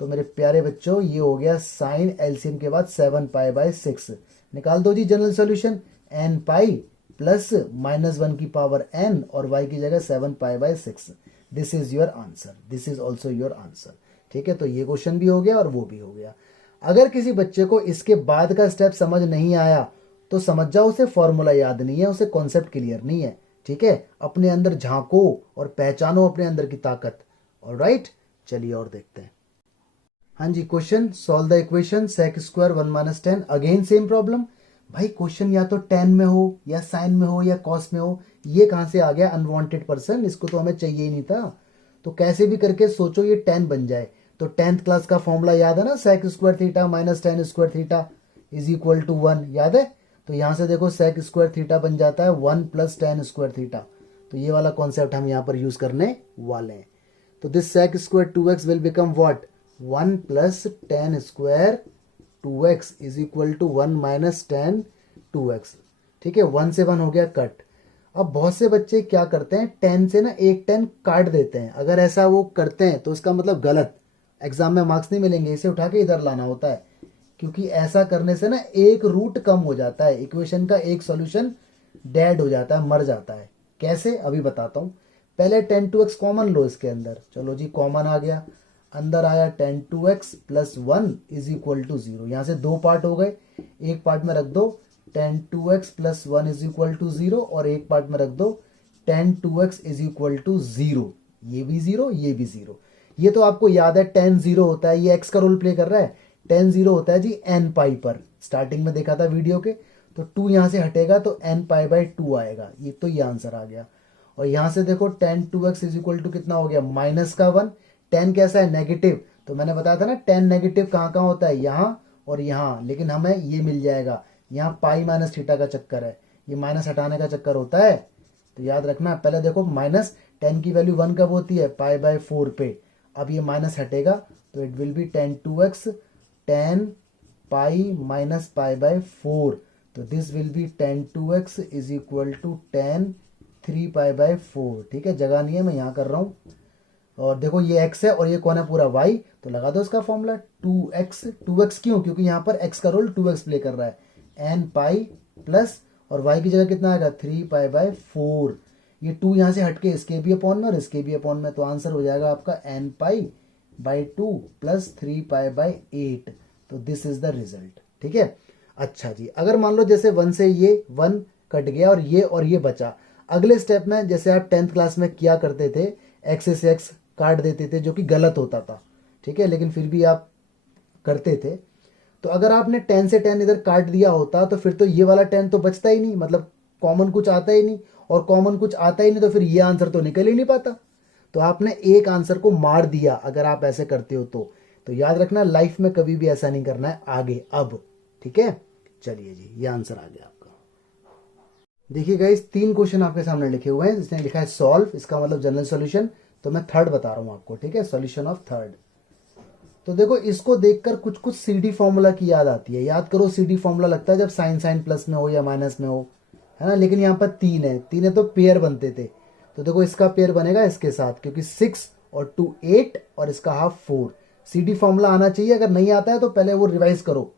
तो मेरे प्यारे बच्चों ये हो गया साइन एलसीएम के बाद 7 पाई बाय 6। निकाल दो जी general solution, n pi plus minus 1 की पावर n और y की जगह 7 पाई by 6। This is your answer, this is also your answer. ठीक है, तो ये क्वेश्चन भी हो गया और वो भी हो गया। अगर किसी बच्चे को इसके बाद का स्टेप समझ नहीं आया तो समझ जाओ उसे फॉर्मूला याद नहीं है, उसे कॉन्सेप्ट क्लियर नहीं है। ठीक है, अपने अंदर झांको और पहचानो अपने अंदर की ताकत। ऑलराइट, चलिए और देखते हैं। हाँ जी, question solve the equation sec square 1 minus 10। Again same problem. भाई क्वेश्चन या तो tan में हो या साइन में हो या कॉस में हो, ये कहां से आ गया अनवांटेड पर्सन, इसको तो हमें चाहिए ही नहीं था। तो कैसे भी करके सोचो ये tan बन जाए। तो 10th क्लास का फॉर्मूला याद है ना, sec square theta minus tan square theta is equal to 1, याद है। तो यहां से देखो sec स्क्वायर थीटा बन जाता है 1 प्लस tan स्क्वायर थीटा। तो ये वाला कॉन्सेप्ट हम यहाँ पर यूज करने वाले हैं। तो this sec square 2x will become what 1 plus tan square 2x is equal to 1 minus tan 2x। ठीक है, 1 से 1 हो गया कट। अब बहुत से बच्चे क्या करते हैं 10 से ना एक 10 काट देते हैं। अगर ऐसा वो करते हैं तो इसका मतलब गलत, एग्जाम में मार्क्स नहीं मिलेंगे, इसे उठा के इधर लाना होता है। क्योंकि ऐसा करने से ना एक रूट कम हो जाता है, इक्वेशन का एक सॉल्यूशन डेड हो जाता है, मर जाता है। कैसे अभी बताता हूं। पहले tan 2x कॉमन लो इसके अंदर, चलो जी कॉमन आ गया, अंदर आया tan 2x plus 1 is equal to 0। यहां से दो पार्ट हो गए, एक पार्ट में रख दो tan 2x plus 1 is equal to 0 और एक पार्ट में रख दो tan 2x is equal to 0। ये भी 0, ये भी 0। ये तो आपको याद है tan 0 होता है, ये x का रोल प्ले कर रहा है। tan 0 होता है जी n पाई पर, स्टार्टिंग में देखा था वीडियो के। तो 2 यहाँ से हटेगा तो n पाई बाई 2 आएगा। ये आंसर आ गया। और यहाँ से देखो tan 2x is equal to कितना हो गया, माइनस का 1। tan कैसा है, नेगेटिव, तो मैंने बताया था ना tan नेगेटिव कहाँ कहाँ होता है, यहाँ और यहाँ, लेकिन हमें ये मिल जाएगा। यहाँ पाई माइनस थीटा का चक्कर है, ये माइनस हटाने का चक्कर होता है। तो याद रखना, पहले देखो माइनस tan की वैल्यू 1 कब होती है, पाई बाय 4 पे। अब ये माइनस हटेगा तो it will be tan 2x tan pi minus pi by 4। तो this will be tan 2x is equal to tan 3 pi by 4। ठीक है, जगह नहीं है, मैं यहाँ कर रहा हूँ। और देखो ये x है और ये कौन है, पूरा y, तो लगा दो इसका फॉर्मूला 2x। 2x क्यों, क्योंकि यहाँ पर x का रोल 2x प्ले कर रहा है। n पाई प्लस और y की जगह कितना आएगा, 3 पाई बाय 4। ये 2 यहाँ से हटके इसके भी अपॉन में और इसके भी अपॉन में, तो आंसर हो जाएगा आपका n pi by 2 plus 3 pi by 8। तो दिस इज द रिजल्ट। ठीक है, अच्छा जी, अगर मान लो जैसे 1 से ये 1 कट गया और ये बचा, अगले स्टेप में जैसे आप 10th क्लास में किया करते थे, x से x काट देते थे, जो कि गलत होता था। ठीक है, लेकिन फिर भी आप करते थे। तो अगर आपने 10 से 10 इधर काट दिया होता तो फिर तो ये वाला 10 तो बचता ही नहीं, मतलब कॉमन कुछ आता ही नहीं, और कॉमन कुछ आता ही नहीं तो फिर ये आंसर तो निकल ही नहीं पाता। तो आपने एक आंसर को मार दिया अगर आप ऐसे करते हो तो याद रखना, लाइफ में कभी भी ऐसा नहीं करना है आगे अब। ठीक है, चलिए जी, ये आंसर आ गया आपका। देखिए गाइस, 3 क्वेश्चन आपके सामने लिखे हुए हैं। इसने लिखा है सॉल्व, इसका मतलब जनरल सॉल्यूशन, तो मैं थर्ड बता रहा हूं आपको। ठीक है, सॉल्यूशन ऑफ थर्ड। तो देखो, इसको देखकर कुछ कुछ सीडी फॉर्मूला की याद आती है। याद करो, सीडी फॉर्मूला लगता है जब साइन साइन प्लस में हो या माइनस में हो, है ना। लेकिन यहाँ पर 3 है तो पेयर बनते थे। तो देखो, इसका पेयर बनेगा इसके साथ, क्योंकि 6 और 2 8 और इसका हाफ 4। सीडी फॉर्मूला आना चाहिए, अगर नहीं आता है तो पहले वो रिवाइज करो।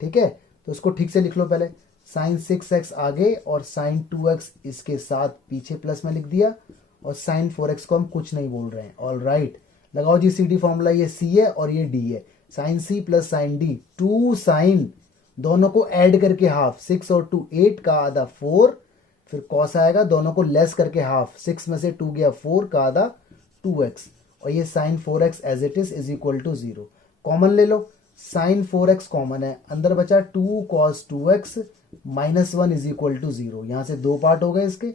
ठीक है, तो इसको ठीक से लिख लो। पहले साइन 6x आगे और साइन 2x इसके साथ पीछे प्लस में लिख दिया, और साइन 4x को हम कुछ नहीं बोल रहे हैं। ऑल राइट, लगाओ जी सीडी फॉर्मूला। ये c है और ये d है, sine c plus sine d, 2 sine, दोनों को ऐड करके हाफ, 6 और 2 8 का आधा 4, फिर कॉस आएगा, दोनों को लेस करके हाफ, 6 में से 2 गया 4 का आधा 2x, और ये sine 4x as it is equal to 0। Common ले लो, साइन 4x कॉमन है, अंदर बचा 2 cos 2x minus 1 is equal to 0। यहाँ से 2 पार्ट हो गए इसके,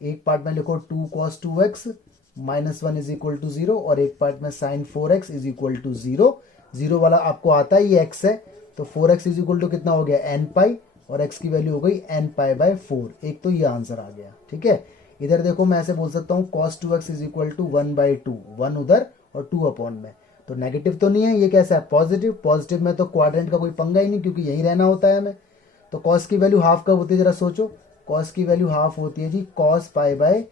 एक पार्ट में लिखो 2 cos 2x minus 1 is equal to 0, और एक पार्ट में sign 4x is equal to 0। 0 वाला आपको आता है, ये x है, तो 4x इज इक्वल टू कितना हो गया, n पाई, और x की वैल्यू हो गई n पाई बाय 4। एक तो ये आंसर आ गया। ठीक है, इधर देखो मैं ऐसे बोल सकता हूँ cos 2x is equal to 1/2, 1 उधर और 2 अपॉन में, तो नेगेटिव तो नहीं है, ये कैसा है, पॉजिटिव। पॉजिटिव में तो क्वाड्रेंट का कोई पंगा ही नहीं, क्योंकि यही रहना होता है हमें। तो cos की वैल्यू हाफ कब होती है, जरा सोचो। cos की वैल्यू हाफ होती है जी cos पाई बाय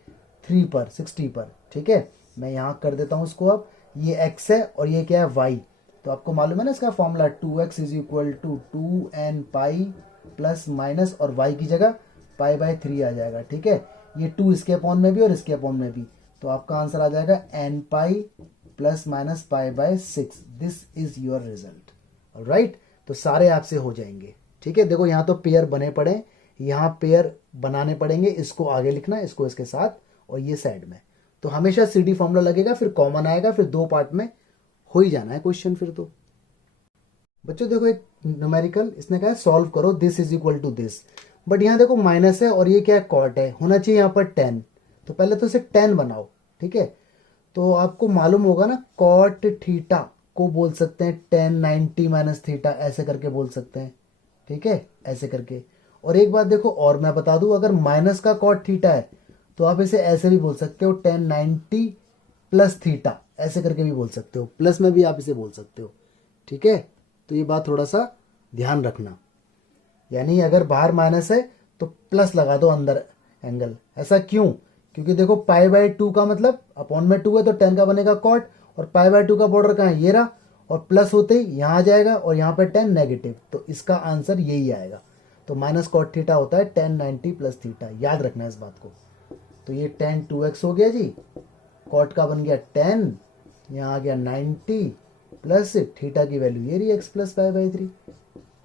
3 पर, 60 पर। ठीक है, मैं यहाँ कर देता हूँ उसको। अब ये x है और ये क्या है, y। तो आपको मालूम है ना इसका formula, 2x is equal to 2n pi plus minus, और y की जगह पाई बाय 3 आ जाएगा। ठीक है, ये 2 इसके अपॉन में भी और इसके अपॉन में भी, तो आपका आंसर आ जाएगा n pi plus minus pi by 6। This is your result. Alright, तो सारे आपसे हो जाएंगे। ठीक है, देखो यहाँ तो पेयर बने पड़े, यहाँ पेयर बनाने पड़ेंगे, इसको आगे लिखना, इसको इसके साथ, और ये साइड में। तो हमेशा सीडी फॉर्मूला लगेगा, फिर कॉमन आएगा, फिर 2 पार्ट में हो ही जाना है क्वेश्चन फिर तो। बच्चों देखो, एक न्यूमेरिकल इसने कहा है सॉल्व करो, this is equal to this, but यहाँ देखो माइनस है और ये क्या है, कॉट है, होना चाहिए यहाँ पर 10। तो पहले तो इसे 10 बनाओ। ठीक है, तो आपको मालूम होगा ना, कॉट थीटा को बोल सकते हैं 10 90 माइनस थीटा, ऐसे करके बोल सकते हैं। ठीक है, ऐसे करके। और एक बात देखो, और मैं बता दूं, अगर माइनस का कॉट थीटा है तो आप इसे ऐसे भी बोल सकते हो 10 90 प्लस थीटा, ऐसे करके भी बोल सकते हो, प्लस में भी आप इसे बोल सकते हो। ठीक है, तो ये बात थोड़ा सा ध्यान रखना, यानी अगर बाहर माइनस है तो प्लस लगा दो अंदर एंगल। ऐसा क्यों, क्योंकि देखो पाई बाय 2 का मतलब अपॉन में 2 है तो 10 का बनेगा कॉट, और पाई बाय 2 का बॉर्डर कहाँ है, ये रहा, और प्लस होते ही यहाँ आ जाएगा, और यहाँ पर 10 नेगेटिव, तो इसका आंसर यही आएगा। तो माइनस कॉट थीटा होता है 10 90 प्लस थीटा, याद रखना इस बात को। तो ये 10 2x हो गया जी, कॉट का बन गया 10, यहाँ आ गया 90 प्लस थीटा की वैल्यू ये रही x प्लस पाई बाई 3।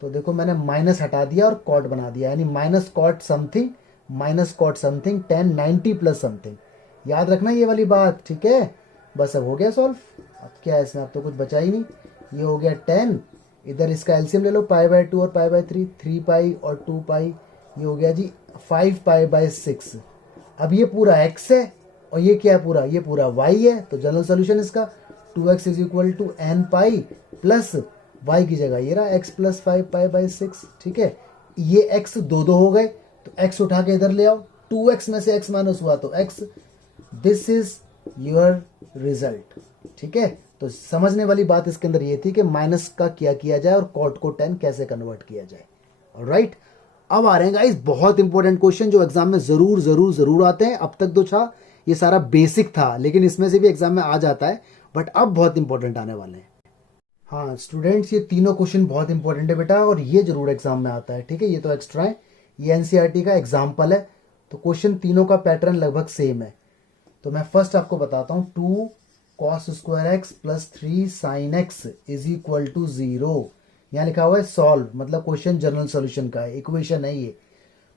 तो देखो मैंने माइनस हटा दिया और कॉट बना दिया, यानी minus cot something minus cot something 10 90 plus something, याद रखना ये वाली बात। ठीक है, बस अब हो गया सॉल्व। अब क्या है इसमें, अब तो कुछ बचा ही नहीं। ये हो गया 10, इधर इसका एलसीएम ले लो, पाई बाय 2 और पाई बाय 3, 3 पाई और 2 पाई, ये हो गया जी 5π/6। अब ये पूरा x है और ये क्या है पूरा, ये पूरा y है, तो जनरल सोल्यूशन इसका 2x is equal to n pi plus y की जगह ये रहा x प्लस 5π/6। ठीक है, ये x दो हो गए तो x उठा के इधर ले आओ, 2x में से x माइनस हुआ तो x, this is your result. ठीक है, तो समझने वाली बात इसके अंदर ये थी कि माइनस का क्या किया जाए और कॉट को 10 कैसे कन्वर्ट किया जाए। ऑलराइट, अब आ रहे हैं गाइस बहुत इंपॉर्टेंट क्वेश्चन जो एग्जाम में जरूर जरूर जरूर आते हैं। अब तक तो था ये सारा बेसिक था, लेकिन इसमें से भी एग्जाम में आ जाता है, बट अब बहुत इंपॉर्टेंट आने वाले हैं। हाँ स्टूडेंट्स, ये तीनों क्वेश्चन बहुत इंपॉर्टेंट है बेटा, और ये जरूर एग्जाम में आता है। ठीक है, ये तो एक्स्ट्रा है, ये एनसीईआरटी का एग्जाम्पल है, तो क्वेश्चन तीनों का पैटर्न लगभग सेम है। तो मैं फर्स्ट आपको बताता हूँ, 2 cos square x plus 3 sin x is equal to 0। यहाँ लिखा हुआ है सॉल्व, मतलब क्वेश्चन जनरल सॉल्यूशन का है, इक्वेशन है ये।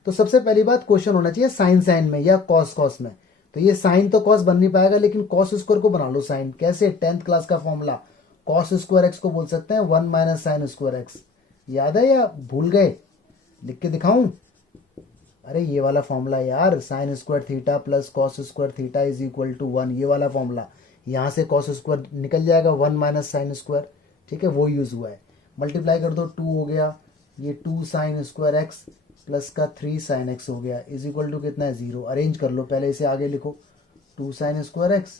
तो सबसे पहली बात, क्वेश्चन होना चाहिए साइन साइन में या कॉस कॉस में। तो ये साइन तो कॉस बन नहीं पाएगा, लेकिन कॉस स्क्वायर को बना लो साइन। कैसे? 10th क्लास का फॉर्मूला, कॉस स्क्वायर एक्स को बोल सकते हैं 1 माइनस साइन स्क्वायर एक्स। याद है या भूल गए? लिख के दिखाऊं? अरे ये वाला फॉर्मूला यार, sine square theta plus cos square theta is equal to 1, ये वाला फॉर्मूला। यहाँ से कॉस स्क्वायर निकल जाएगा 1 माइनस साइन स्क्वायर। ठीक है, वो यूज हुआ है। मल्टीप्लाई कर दो, 2 हो गया, ये 2 साइन स्क्वायर एक्स प्लस का 3 साइन एक्स हो गया, इज इक्वल टू कितना है 0। अरेंज कर लो, पहले इसे आगे लिखो, 2 साइन स्क्वायर एक्स,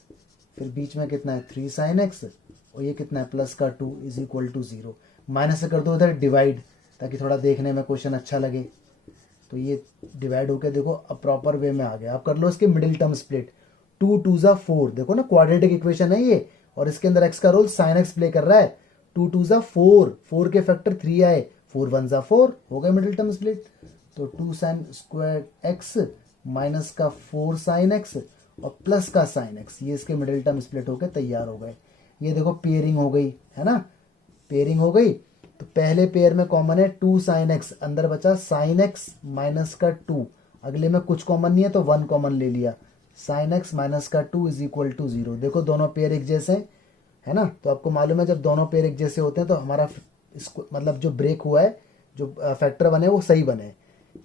फिर बीच में कितना है 3 साइन एक्स, और ये कितना है प्लस का 2 इज इक्वल टू 0। माइनस से कर दो उधर डिवाइड, ताकि थोड़ा देखने में क्वेश्चन अच्छा लगे। तो ये डिवाइड होकर देखो अब प्रॉपर वे में आ गया। अब कर लो इसके मिडिल टर्म स्प्लिट, 2 2 ज़ा 4, देखो ना क्वाड्रेटिक इक्वेशन है ये, और इसके अंदर x का रोल साइन एक्स प्ले कर रहा है। 2 2 ज़ा 4, 4 के फैक्टर 3 आए, 4 1 ज़ा 4, हो गया मिडिल टर्म स्प्लिट। तो 2 साइन स्क्वायर एक्स माइनस का 4 साइन एक्स और प्लस का साइन एक्स, ये इसके मिडिल टर्म स्प्लिट होकर तैयार हो गए। ये देखो पेयरिंग हो गई है ना, पेयरिंग हो गई। तो पहले पेयर में कॉमन है 2 साइन एक्स, अंदर बचा साइन एक्स माइनस का 2, अगले में कुछ कॉमन नहीं है तो 1 कॉमन ले लिया, साइन एक्स माइनस का 2 इज इक्वल टू 0। देखो दोनों पेयर एक जैसे है ना, तो आपको मालूम है जब दोनों पेयर एक जैसे होते हैं तो हमारा इसको मतलब जो ब्रेक हुआ है, जो फैक्टर बने वो सही बने।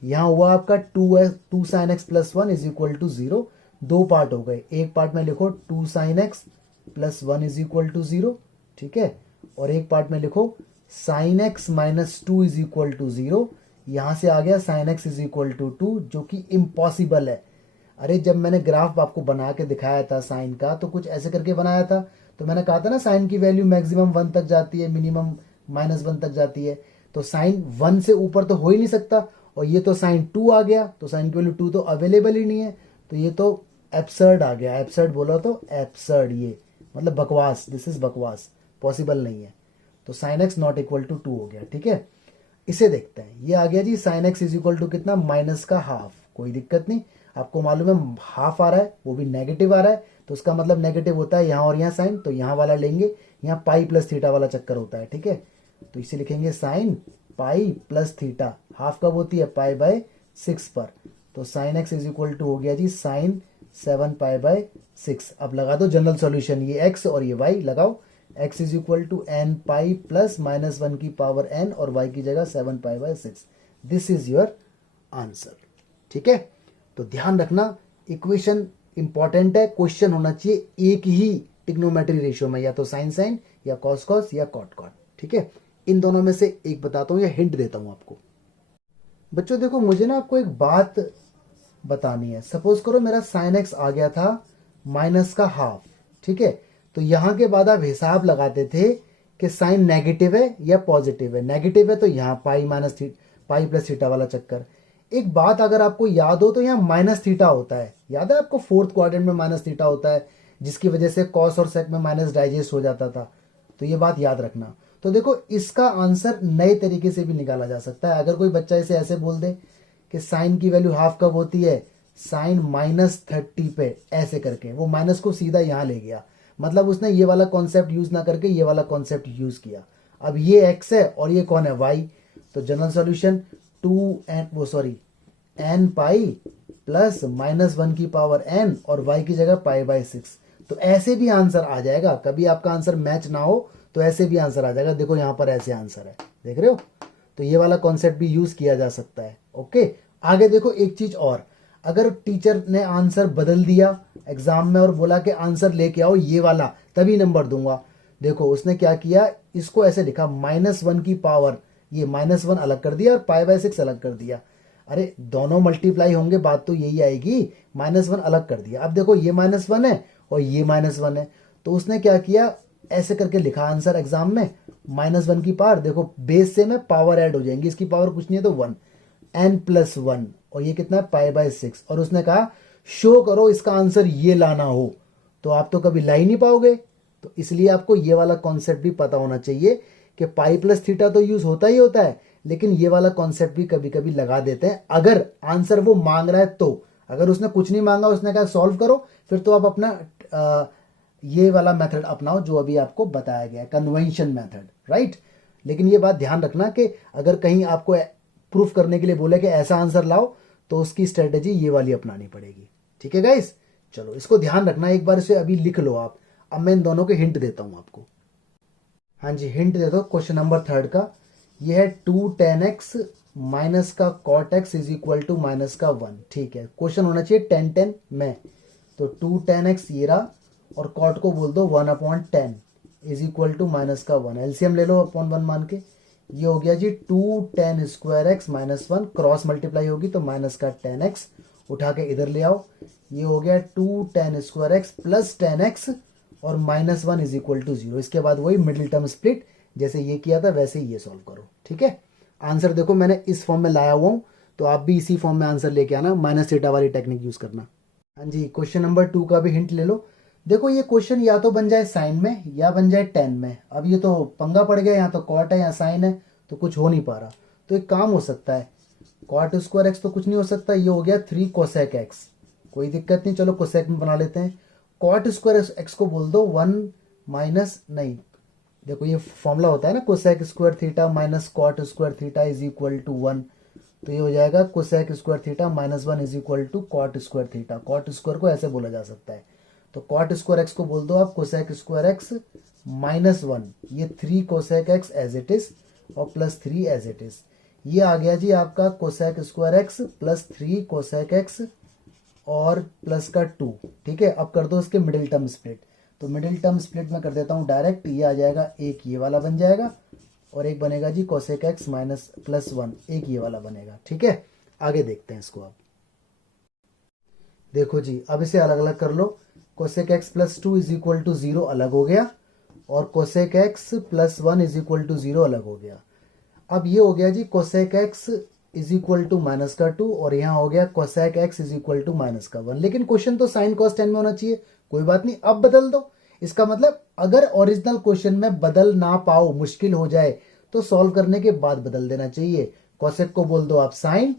यहाँ हुआ आपका 2 sine x plus 1 is equal to 0। दो पार्ट हो गए, एक पार्ट में लिखो 2 sine x plus 1 is equal to 0, ठीक है, और एक पार्ट में लिखो sine x minus 2 is equal to 0। यहाँ से आ गया sine x is equal to 2, जो कि इम्पॉसिबल है। अरे जब मैंने ग्राफ आपको बना के दिखाया था साइन का, तो कुछ ऐसे करके बनाया था, तो मैंने कहा था ना साइन की वैल्यू मैक्सिमम 1 तक जाती है, मिनिमम -1 तक जाती है। तो साइन 1 से ऊपर तो हो ही नहीं सकता, और ये तो साइन 2 आ गया, तो साइन की वैल्यू 2 तो अवेलेबल ही नहीं है, तो ये तो एब्सर्ड आ गया। एब्सर्ड बोला तो एब्सर्ड, ये मतलब बकवास, दिस इज बकवास, पॉसिबल नहीं है। तो sine x not equal to 2 हो गया। ठीक है, इसे देखते हैं। ये आ गया जी sine x is equal to कितना, माइनस का हाफ। कोई दिक्कत नहीं, आपको मालूम है हाफ आ रहा है, वो भी नेगेटिव आ रहा है, तो उसका मतलब नेगेटिव होता है यहाँ और यहाँ साइन, तो यहाँ वाला लेंगे, यहाँ पाई प्लस थीटा वाला चक्कर होता है। ठीक है, तो इसे लिखेंगे sine pi plus theta. Half कब होती है? पाई बाय 6 पर। तो sine x is equal to हो गया जी साइन 7 पाई बाय 6। अब लगा दो जनरल सॉल्यूशन, ये एक्स और ये वाई लगाओ। x is equal to n pi plus -1 की पावर n, और y की जगह 7 पाई by 6। This is your answer. ठीक है, तो ध्यान रखना इक्वेशन इंपॉर्टेंट है, क्वेश्चन होना चाहिए एक ही टिग्नोमेट्री रेशियो में, या तो साइन साइन या कॉस कॉस या कॉट कॉट। ठीक है, इन दोनों में से एक बताता हूं या हिंट देता हूं आपको। बच्चों देखो, मुझे ना आपको एक बात बतानी है। सपोज करो मेरा साइन एक्स आ गया था माइनस का हाफ, ठीक है, तो यहां के बाद आप हिसाब लगाते थे कि साइन नेगेटिव है या पॉजिटिव है। नेगेटिव है तो यहां पाई प्लस थीटा वाला चक्कर। एक बात अगर आपको याद हो तो यहाँ माइनस थीटा होता है, याद है आपको? 4th क्वाड्रेंट में माइनस थीटा होता है, जिसकी वजह से कॉस और सेक में माइनस डाइजेस्ट हो जाता था। तो ये बात याद रखना। तो देखो, इसका आंसर नए तरीके से भी निकाला जा सकता है। अगर कोई बच्चा इसे ऐसे बोल दे कि साइन की वैल्यू हाफ कब होती है, साइन -30 पे, ऐसे करके वो माइनस को सीधा यहाँ ले गया, मतलब उसने ये वाला कॉन्सेप्ट यूज ना करके ये वाला कॉन्सेप्ट यूज किया। अब ये x है और ये कौन है, y। तो general solution n pi plus -1 की पावर n, और y की जगह पाई बाय 6। तो ऐसे भी आंसर आ जाएगा। कभी आपका आंसर मैच ना हो तो ऐसे भी आंसर आ जाएगा। देखो यहाँ पर ऐसे आंसर है, देख रहे हो? तो ये वाला कॉन्सेप्ट भी यूज किया जा सकता है। ओके, आगे देखो एक चीज और, अगर टीचर ने आंसर बदल दिया एग्जाम में और बोला कि आंसर लेके आओ ये वाला तभी नंबर दूंगा, देखो उसने क्या किया, इसको ऐसे लिखा -1 की पावर, ये -1 अलग कर दिया और π/6 अलग कर दिया। अरे दोनों मल्टीप्लाई होंगे, बात तो यही आएगी, -1 अलग कर दिया। अब देखो ये -1 है और ये -1 है, तो उसने क्या किया, ऐसे करके लिखा आंसर एग्जाम में, -1 की पावर, देखो बेस से में पावर ऐड हो जाएंगी, इसकी पावर कुछ नहीं है तो 1, n+1, और ये कितना है π/6, और उसने कहा शो करो इसका आंसर ये लाना हो, तो आप तो कभी ला ही नहीं पाओगे। तो इसलिए आपको ये वाला कॉन्सेप्ट भी पता होना चाहिए कि π+θ तो यूज होता ही होता है, लेकिन ये वाला कॉन्सेप्ट भी कभी कभी लगा देते हैं अगर आंसर वो मांग रहा है तो। अगर उसने कुछ नहीं मांगा, उसने कहा सॉल्व करो, फिर तो आप अपना ये वाला मेथड अपनाओ जो अभी आपको बताया गया है, कन्वेंशन मेथड, राइट। लेकिन ये बात ध्यान रखना कि अगर कहीं आपको प्रूफ करने के लिए बोले कि ऐसा आंसर लाओ, तो उसकी स्ट्रेटेजी ये वाली अपनानी पड़ेगी, ठीक है गाइस। चलो इसको ध्यान रखना, एक बार इसे अभी लिख लो आप। अब मैं इन दोनों के हिंट देता हूं आपको। हाँ जी, हिंट दे दो क्वेश्चन नंबर 3 का। ये है 2 tan x माइनस का cot x is equal to minus का 1, ठीक है। क्वेश्चन होना चाहिए 10 में, तो 2 tan x ये रहा, और cot को बोल दो 1/10 इज इक्वल टू माइनस का 1, एलसीएम ले लो अपॉन 1 मान के। ये हो गया जी 2 tan square x minus 1, cross multiply होगी तो माइनस का tan x, उठा के इधर ले आओ। ये हो गया 2 tan square x plus tan x और -1 इज इक्वल टू 0। इसके बाद वही मिडिल टर्म स्प्लिट, जैसे ये किया था वैसे ही ये सॉल्व करो, ठीक है। आंसर देखो मैंने इस फॉर्म में लाया हुआ हूं, तो आप भी इसी फॉर्म में आंसर लेके आना, -θ वाली टेक्निक यूज करना। हाँ जी, क्वेश्चन नंबर 2 का भी हिंट ले लो। देखो ये क्वेश्चन या तो बन जाए साइन में या बन जाए टेन में। अब ये तो पंगा पड़ गया, यहाँ तो कॉट है यहाँ साइन है, तो कुछ हो नहीं पा रहा। तो एक काम हो सकता है, कॉट स्क्वायर एक्स तो कुछ नहीं हो सकता, ये हो गया 3 कोसेक एक्स, कोई दिक्कत नहीं, चलो कोसेक में बना लेते हैं। कॉट स्क्वायर एक्स को बोल दो 1 माइनस, नहीं देखो ये फॉर्मूला होता है ना, cosec square theta minus cot square theta is equal to 1, तो ये हो जाएगा cosec square theta -1 is equal to cot square theta. Cot square को ऐसे बोला जा सकता है, तो कॉट स्क्वायर एक्स को बोल दो आप कोसेक स्क्वायर एक्स -1, ये 3 cosec x as it is और +3 एज इट इज। ये आ गया जी आपका cosec square x plus 3 cosec x और प्लस का 2, ठीक है। अब कर दो इसके मिडिल टर्म स्प्लिट, तो मिडिल टर्म स्प्लिट में कर देता हूँ डायरेक्ट, ये आ जाएगा, एक ये वाला बन जाएगा और एक बनेगा जी कोसेक एक्स माइनस +1, एक ये वाला बनेगा, ठीक है। आगे देखते हैं इसको। अब देखो जी, अब इसे अलग अलग कर लो, cosec x plus 2 is equal to 0 अलग हो गया और cosec x plus 1 is equal to 0 अलग हो गया। अब ये हो गया जी cosec x is equal to minus का 2 और यहाँ हो गया cosec x is equal to minus का 1। लेकिन क्वेश्चन तो साइन कॉस 10 में होना चाहिए, कोई बात नहीं, अब बदल दो। इसका मतलब अगर ओरिजिनल क्वेश्चन में बदल ना पाओ, मुश्किल हो जाए, तो सॉल्व करने के बाद बदल देना चाहिए। कोसेक को बोल दो आप साइन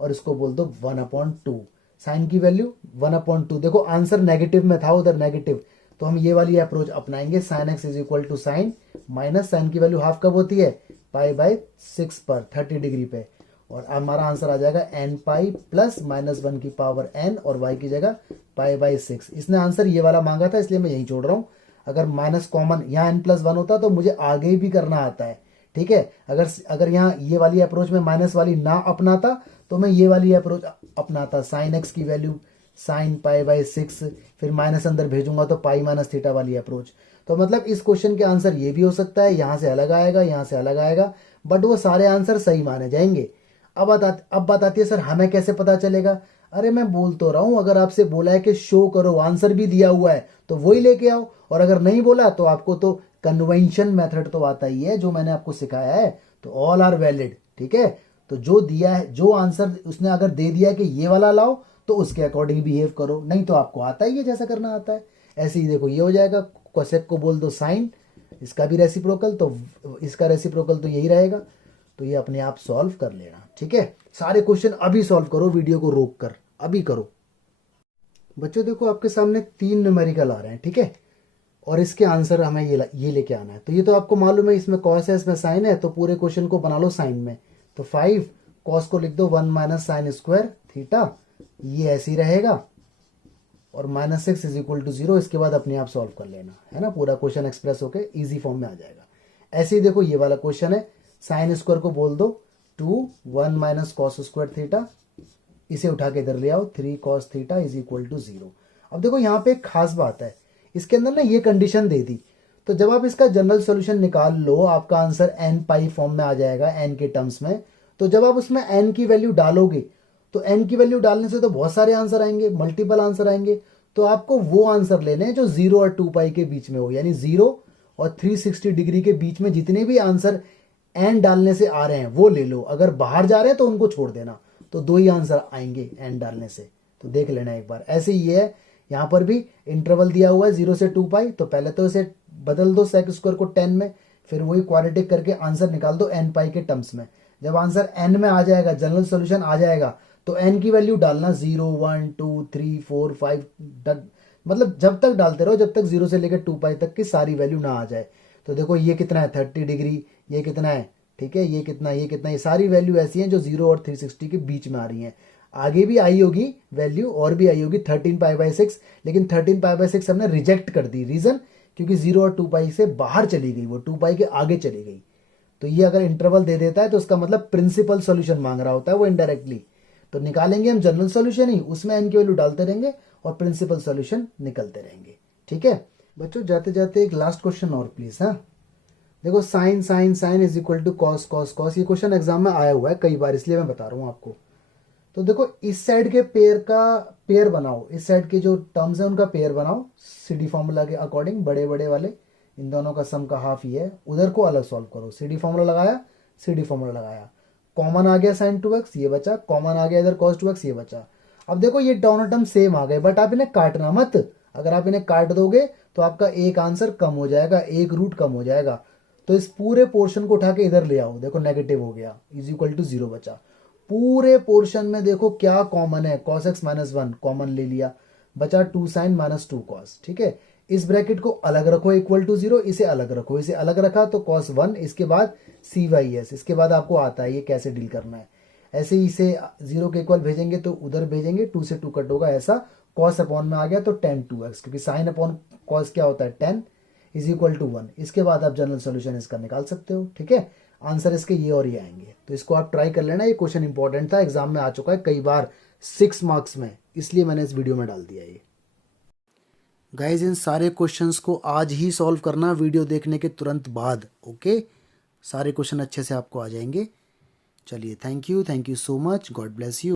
और इसको बोल दो 1/2, साइन की वैल्यू 1/2। देखो आंसर नेगेटिव में था, उधर नेगेटिव, तो हम ये वाली अप्रोच अपनाएंगे, sine x is equal to sine minus sine की वैल्यू हाफ कब होती है, π/6 पर 30 डिग्री पे, और हमारा आंसर आ जाएगा n π प्लस -1 की पावर n और y की जगह π/6। इसने आंसर ये वाला मांगा था इसलिए मैं यही छोड़ रहा हूँ। अगर माइनस कॉमन यहाँ n+1 होता तो मुझे आगे भी करना आता है, ठीक है। अगर यहाँ ये वाली अप्रोच में माइनस वाली ना अपनाता तो मैं ये वाली अप्रोच अपनाता, साइन एक्स की वैल्यू साइन π/6, फिर माइनस अंदर भेजूंगा तो पाई माइनस थीटा वाली अप्रोच। तो मतलब इस क्वेश्चन के आंसर ये भी हो सकता है, यहाँ से अलग आएगा, यहाँ से अलग आएगा, बट वो सारे आंसर सही माने जाएंगे। अब बात आती है सर हमें कैसे पता चलेगा। अरे मैं बोल तो रहा हूं, अगर आपसे बोला है कि शो करो, आंसर भी दिया हुआ है तो वही लेके आओ, और अगर नहीं बोला तो आपको तो कन्वेंशन मेथड तो आता ही है जो मैंने आपको सिखाया है, तो ऑल आर वैलिड, ठीक है। तो जो दिया है, जो आंसर उसने अगर दे दिया है कि ये वाला लाओ, तो उसके अकॉर्डिंग बिहेव करो, नहीं तो आपको आता ही है जैसा करना आता है। ऐसे ही देखो ये हो जाएगा, कोसेक को बोल दो साइन, इसका भी रेसिप्रोकल, तो इसका रेसिप्रोकल तो यही रहेगा, तो ये अपने आप सॉल्व कर लेना, ठीक है। सारे क्वेश्चन अभी सॉल्व करो, वीडियो को रोक कर अभी करो। बच्चों देखो आपके सामने 3 न्यूमेरिकल आ रहे हैं, ठीक है, और इसके आंसर हमें ये लेके आना है। तो ये तो आपको मालूम है, इसमें कॉस है, इसमें साइन है, तो पूरे क्वेश्चन को बना लो साइन में। तो 5 कॉस को लिख दो 1 माइनस साइन स्क्वायर थीटा, ये ऐसे ही रहेगा, और -6 इज इक्वल टू 0। इसके बाद अपने आप सॉल्व कर लेना है ना, पूरा क्वेश्चन एक्सप्रेस होके इजी फॉर्म में आ जाएगा। ऐसे ही देखो ये वाला क्वेश्चन है, साइन स्क्वायर को बोल दो 2 1 माइनस कॉस स्क्वायर थीटा, इसे उठा के इधर ले आओ, 3 cos theta is equal to 0। अब देखो यहाँ पे एक खास बात है, इसके अंदर ना ये कंडीशन दे दी, तो जब आप इसका जनरल सोल्यूशन निकाल लो आपका आंसर एन पाई फॉर्म में आ जाएगा, एन के टर्म्स में। तो जब आप उसमें एन की वैल्यू डालोगे तो एन की वैल्यू डालने से तो बहुत सारे आंसर आएंगे, मल्टीपल आंसर आएंगे। तो आपको वो आंसर लेने हैं जो 0 और 2 पाई के बीच में हो, यानी 0 और 360 डिग्री के बीच में जितने भी आंसर एन डालने से आ रहे हैं वो ले लो, अगर बाहर जा रहे हैं तो उनको छोड़ देना। तो 2 ही आंसर आएंगे एन डालने से, तो देख लेना एक बार। ऐसे ही है यहाँ पर भी, इंटरवल दिया हुआ है 0 से 2 पाई, तो पहले तो इसे बदल दो सेक स्क्वायर को 10 में, फिर वही क्वाड्रेटिक करके आंसर निकाल दो एन पाई के टर्म्स में। जब आंसर एन में आ जाएगा, जनरल सोल्यूशन आ जाएगा, तो एन की वैल्यू डालना 0 1 2 3 4 5, मतलब जब तक डालते रहो जब तक 0 से लेकर 2 पाई तक की सारी वैल्यू ना आ जाए। तो देखो ये कितना है 30 डिग्री, ये कितना है, ठीक है, ये कितना, ये कितना, ये सारी वैल्यू ऐसी हैं जो 0 और 360 के बीच में आ रही हैं। आगे भी आई होगी वैल्यू, और भी आई होगी 13 पाई बाई 6, लेकिन 13 पाई बाई 6 हमने रिजेक्ट कर दी। रीजन, क्योंकि 0 और 2 पाई से बाहर चली गई, वो 2 पाई के आगे चली गई। तो ये अगर इंटरवल दे देता है तो उसका मतलब प्रिंसिपल सॉल्यूशन मांग रहा होता है वो इनडायरेक्टली। तो निकालेंगे हम जनरल सॉल्यूशन ही, उसमें एन की वैल्यू डालते रहेंगे और प्रिंसिपल सॉल्यूशन निकलते रहेंगे। ठीक है बच्चों, जाते जाते एक लास्ट क्वेश्चन और प्लीज। हाँ देखो, sine sine sine is equal to cos cos cos, ये क्वेश्चन एग्जाम में आया हुआ है कई बार, इसलिए मैं बता रहा हूँ आपको। तो देखो इस साइड के पेयर का पेयर बनाओ, इस साइड के जो टर्म्स है उनका पेयर बनाओ सीडी फॉर्मूला के अकॉर्डिंग, बड़े बड़े वाले, इन दोनों का सम का हाफ ही है। उधर को अलग सॉल्व करो, सीडी फॉर्मूला लगाया, सीडी फॉर्मूला लगाया, कॉमन आ गया साइन 2x ये बचा, कॉमन आ गया इधर cos 2x ये बचा। अब देखो ये दोनों टर्म सेम आ गए, बट आप इन्हें काटना मत। अगर आप इन्हें काट दोगे तो आपका एक आंसर कम हो जाएगा, एक रूट कम हो जाएगा। तो इस पूरे पोर्शन को उठा के इधर ले आओ, देखो नेगेटिव हो गया, इज इक्वल टू 0 बचा। पूरे पोर्शन में देखो क्या कॉमन है, cos x माइनस 1 कॉमन ले लिया, बचा 2 साइन माइनस 2 cos। ठीक है, इस ब्रैकेट को अलग रखो इक्वल टू 0, इसे अलग रखो, इसे अलग रखा तो cos 1, इसके बाद CYS, इसके बाद आपको आता है ये कैसे डील करना है। ऐसे ही इसे 0 के इक्वल भेजेंगे तो उधर भेजेंगे, 2 से 2 कट होगा, ऐसा cos अपॉन में आ गया तो tan 2x, क्योंकि साइन अपॉन cos क्या होता है 10 इज इक्वल टू 1। इसके बाद आप जनरल सोल्यूशन इसका निकाल सकते हो। ठीक है, आंसर इसके ये और ये आएंगे, तो इसको आप ट्राई कर लेना। ये क्वेश्चन इंपॉर्टेंट था, एग्जाम में आ चुका है कई बार 6 मार्क्स में, इसलिए मैंने इस वीडियो में डाल दिया ये। गाइज इन सारे क्वेश्चंस को आज ही सॉल्व करना वीडियो देखने के तुरंत बाद, ओके। सारे क्वेश्चन अच्छे से आपको आ जाएंगे। चलिए, thank you so much, God bless you.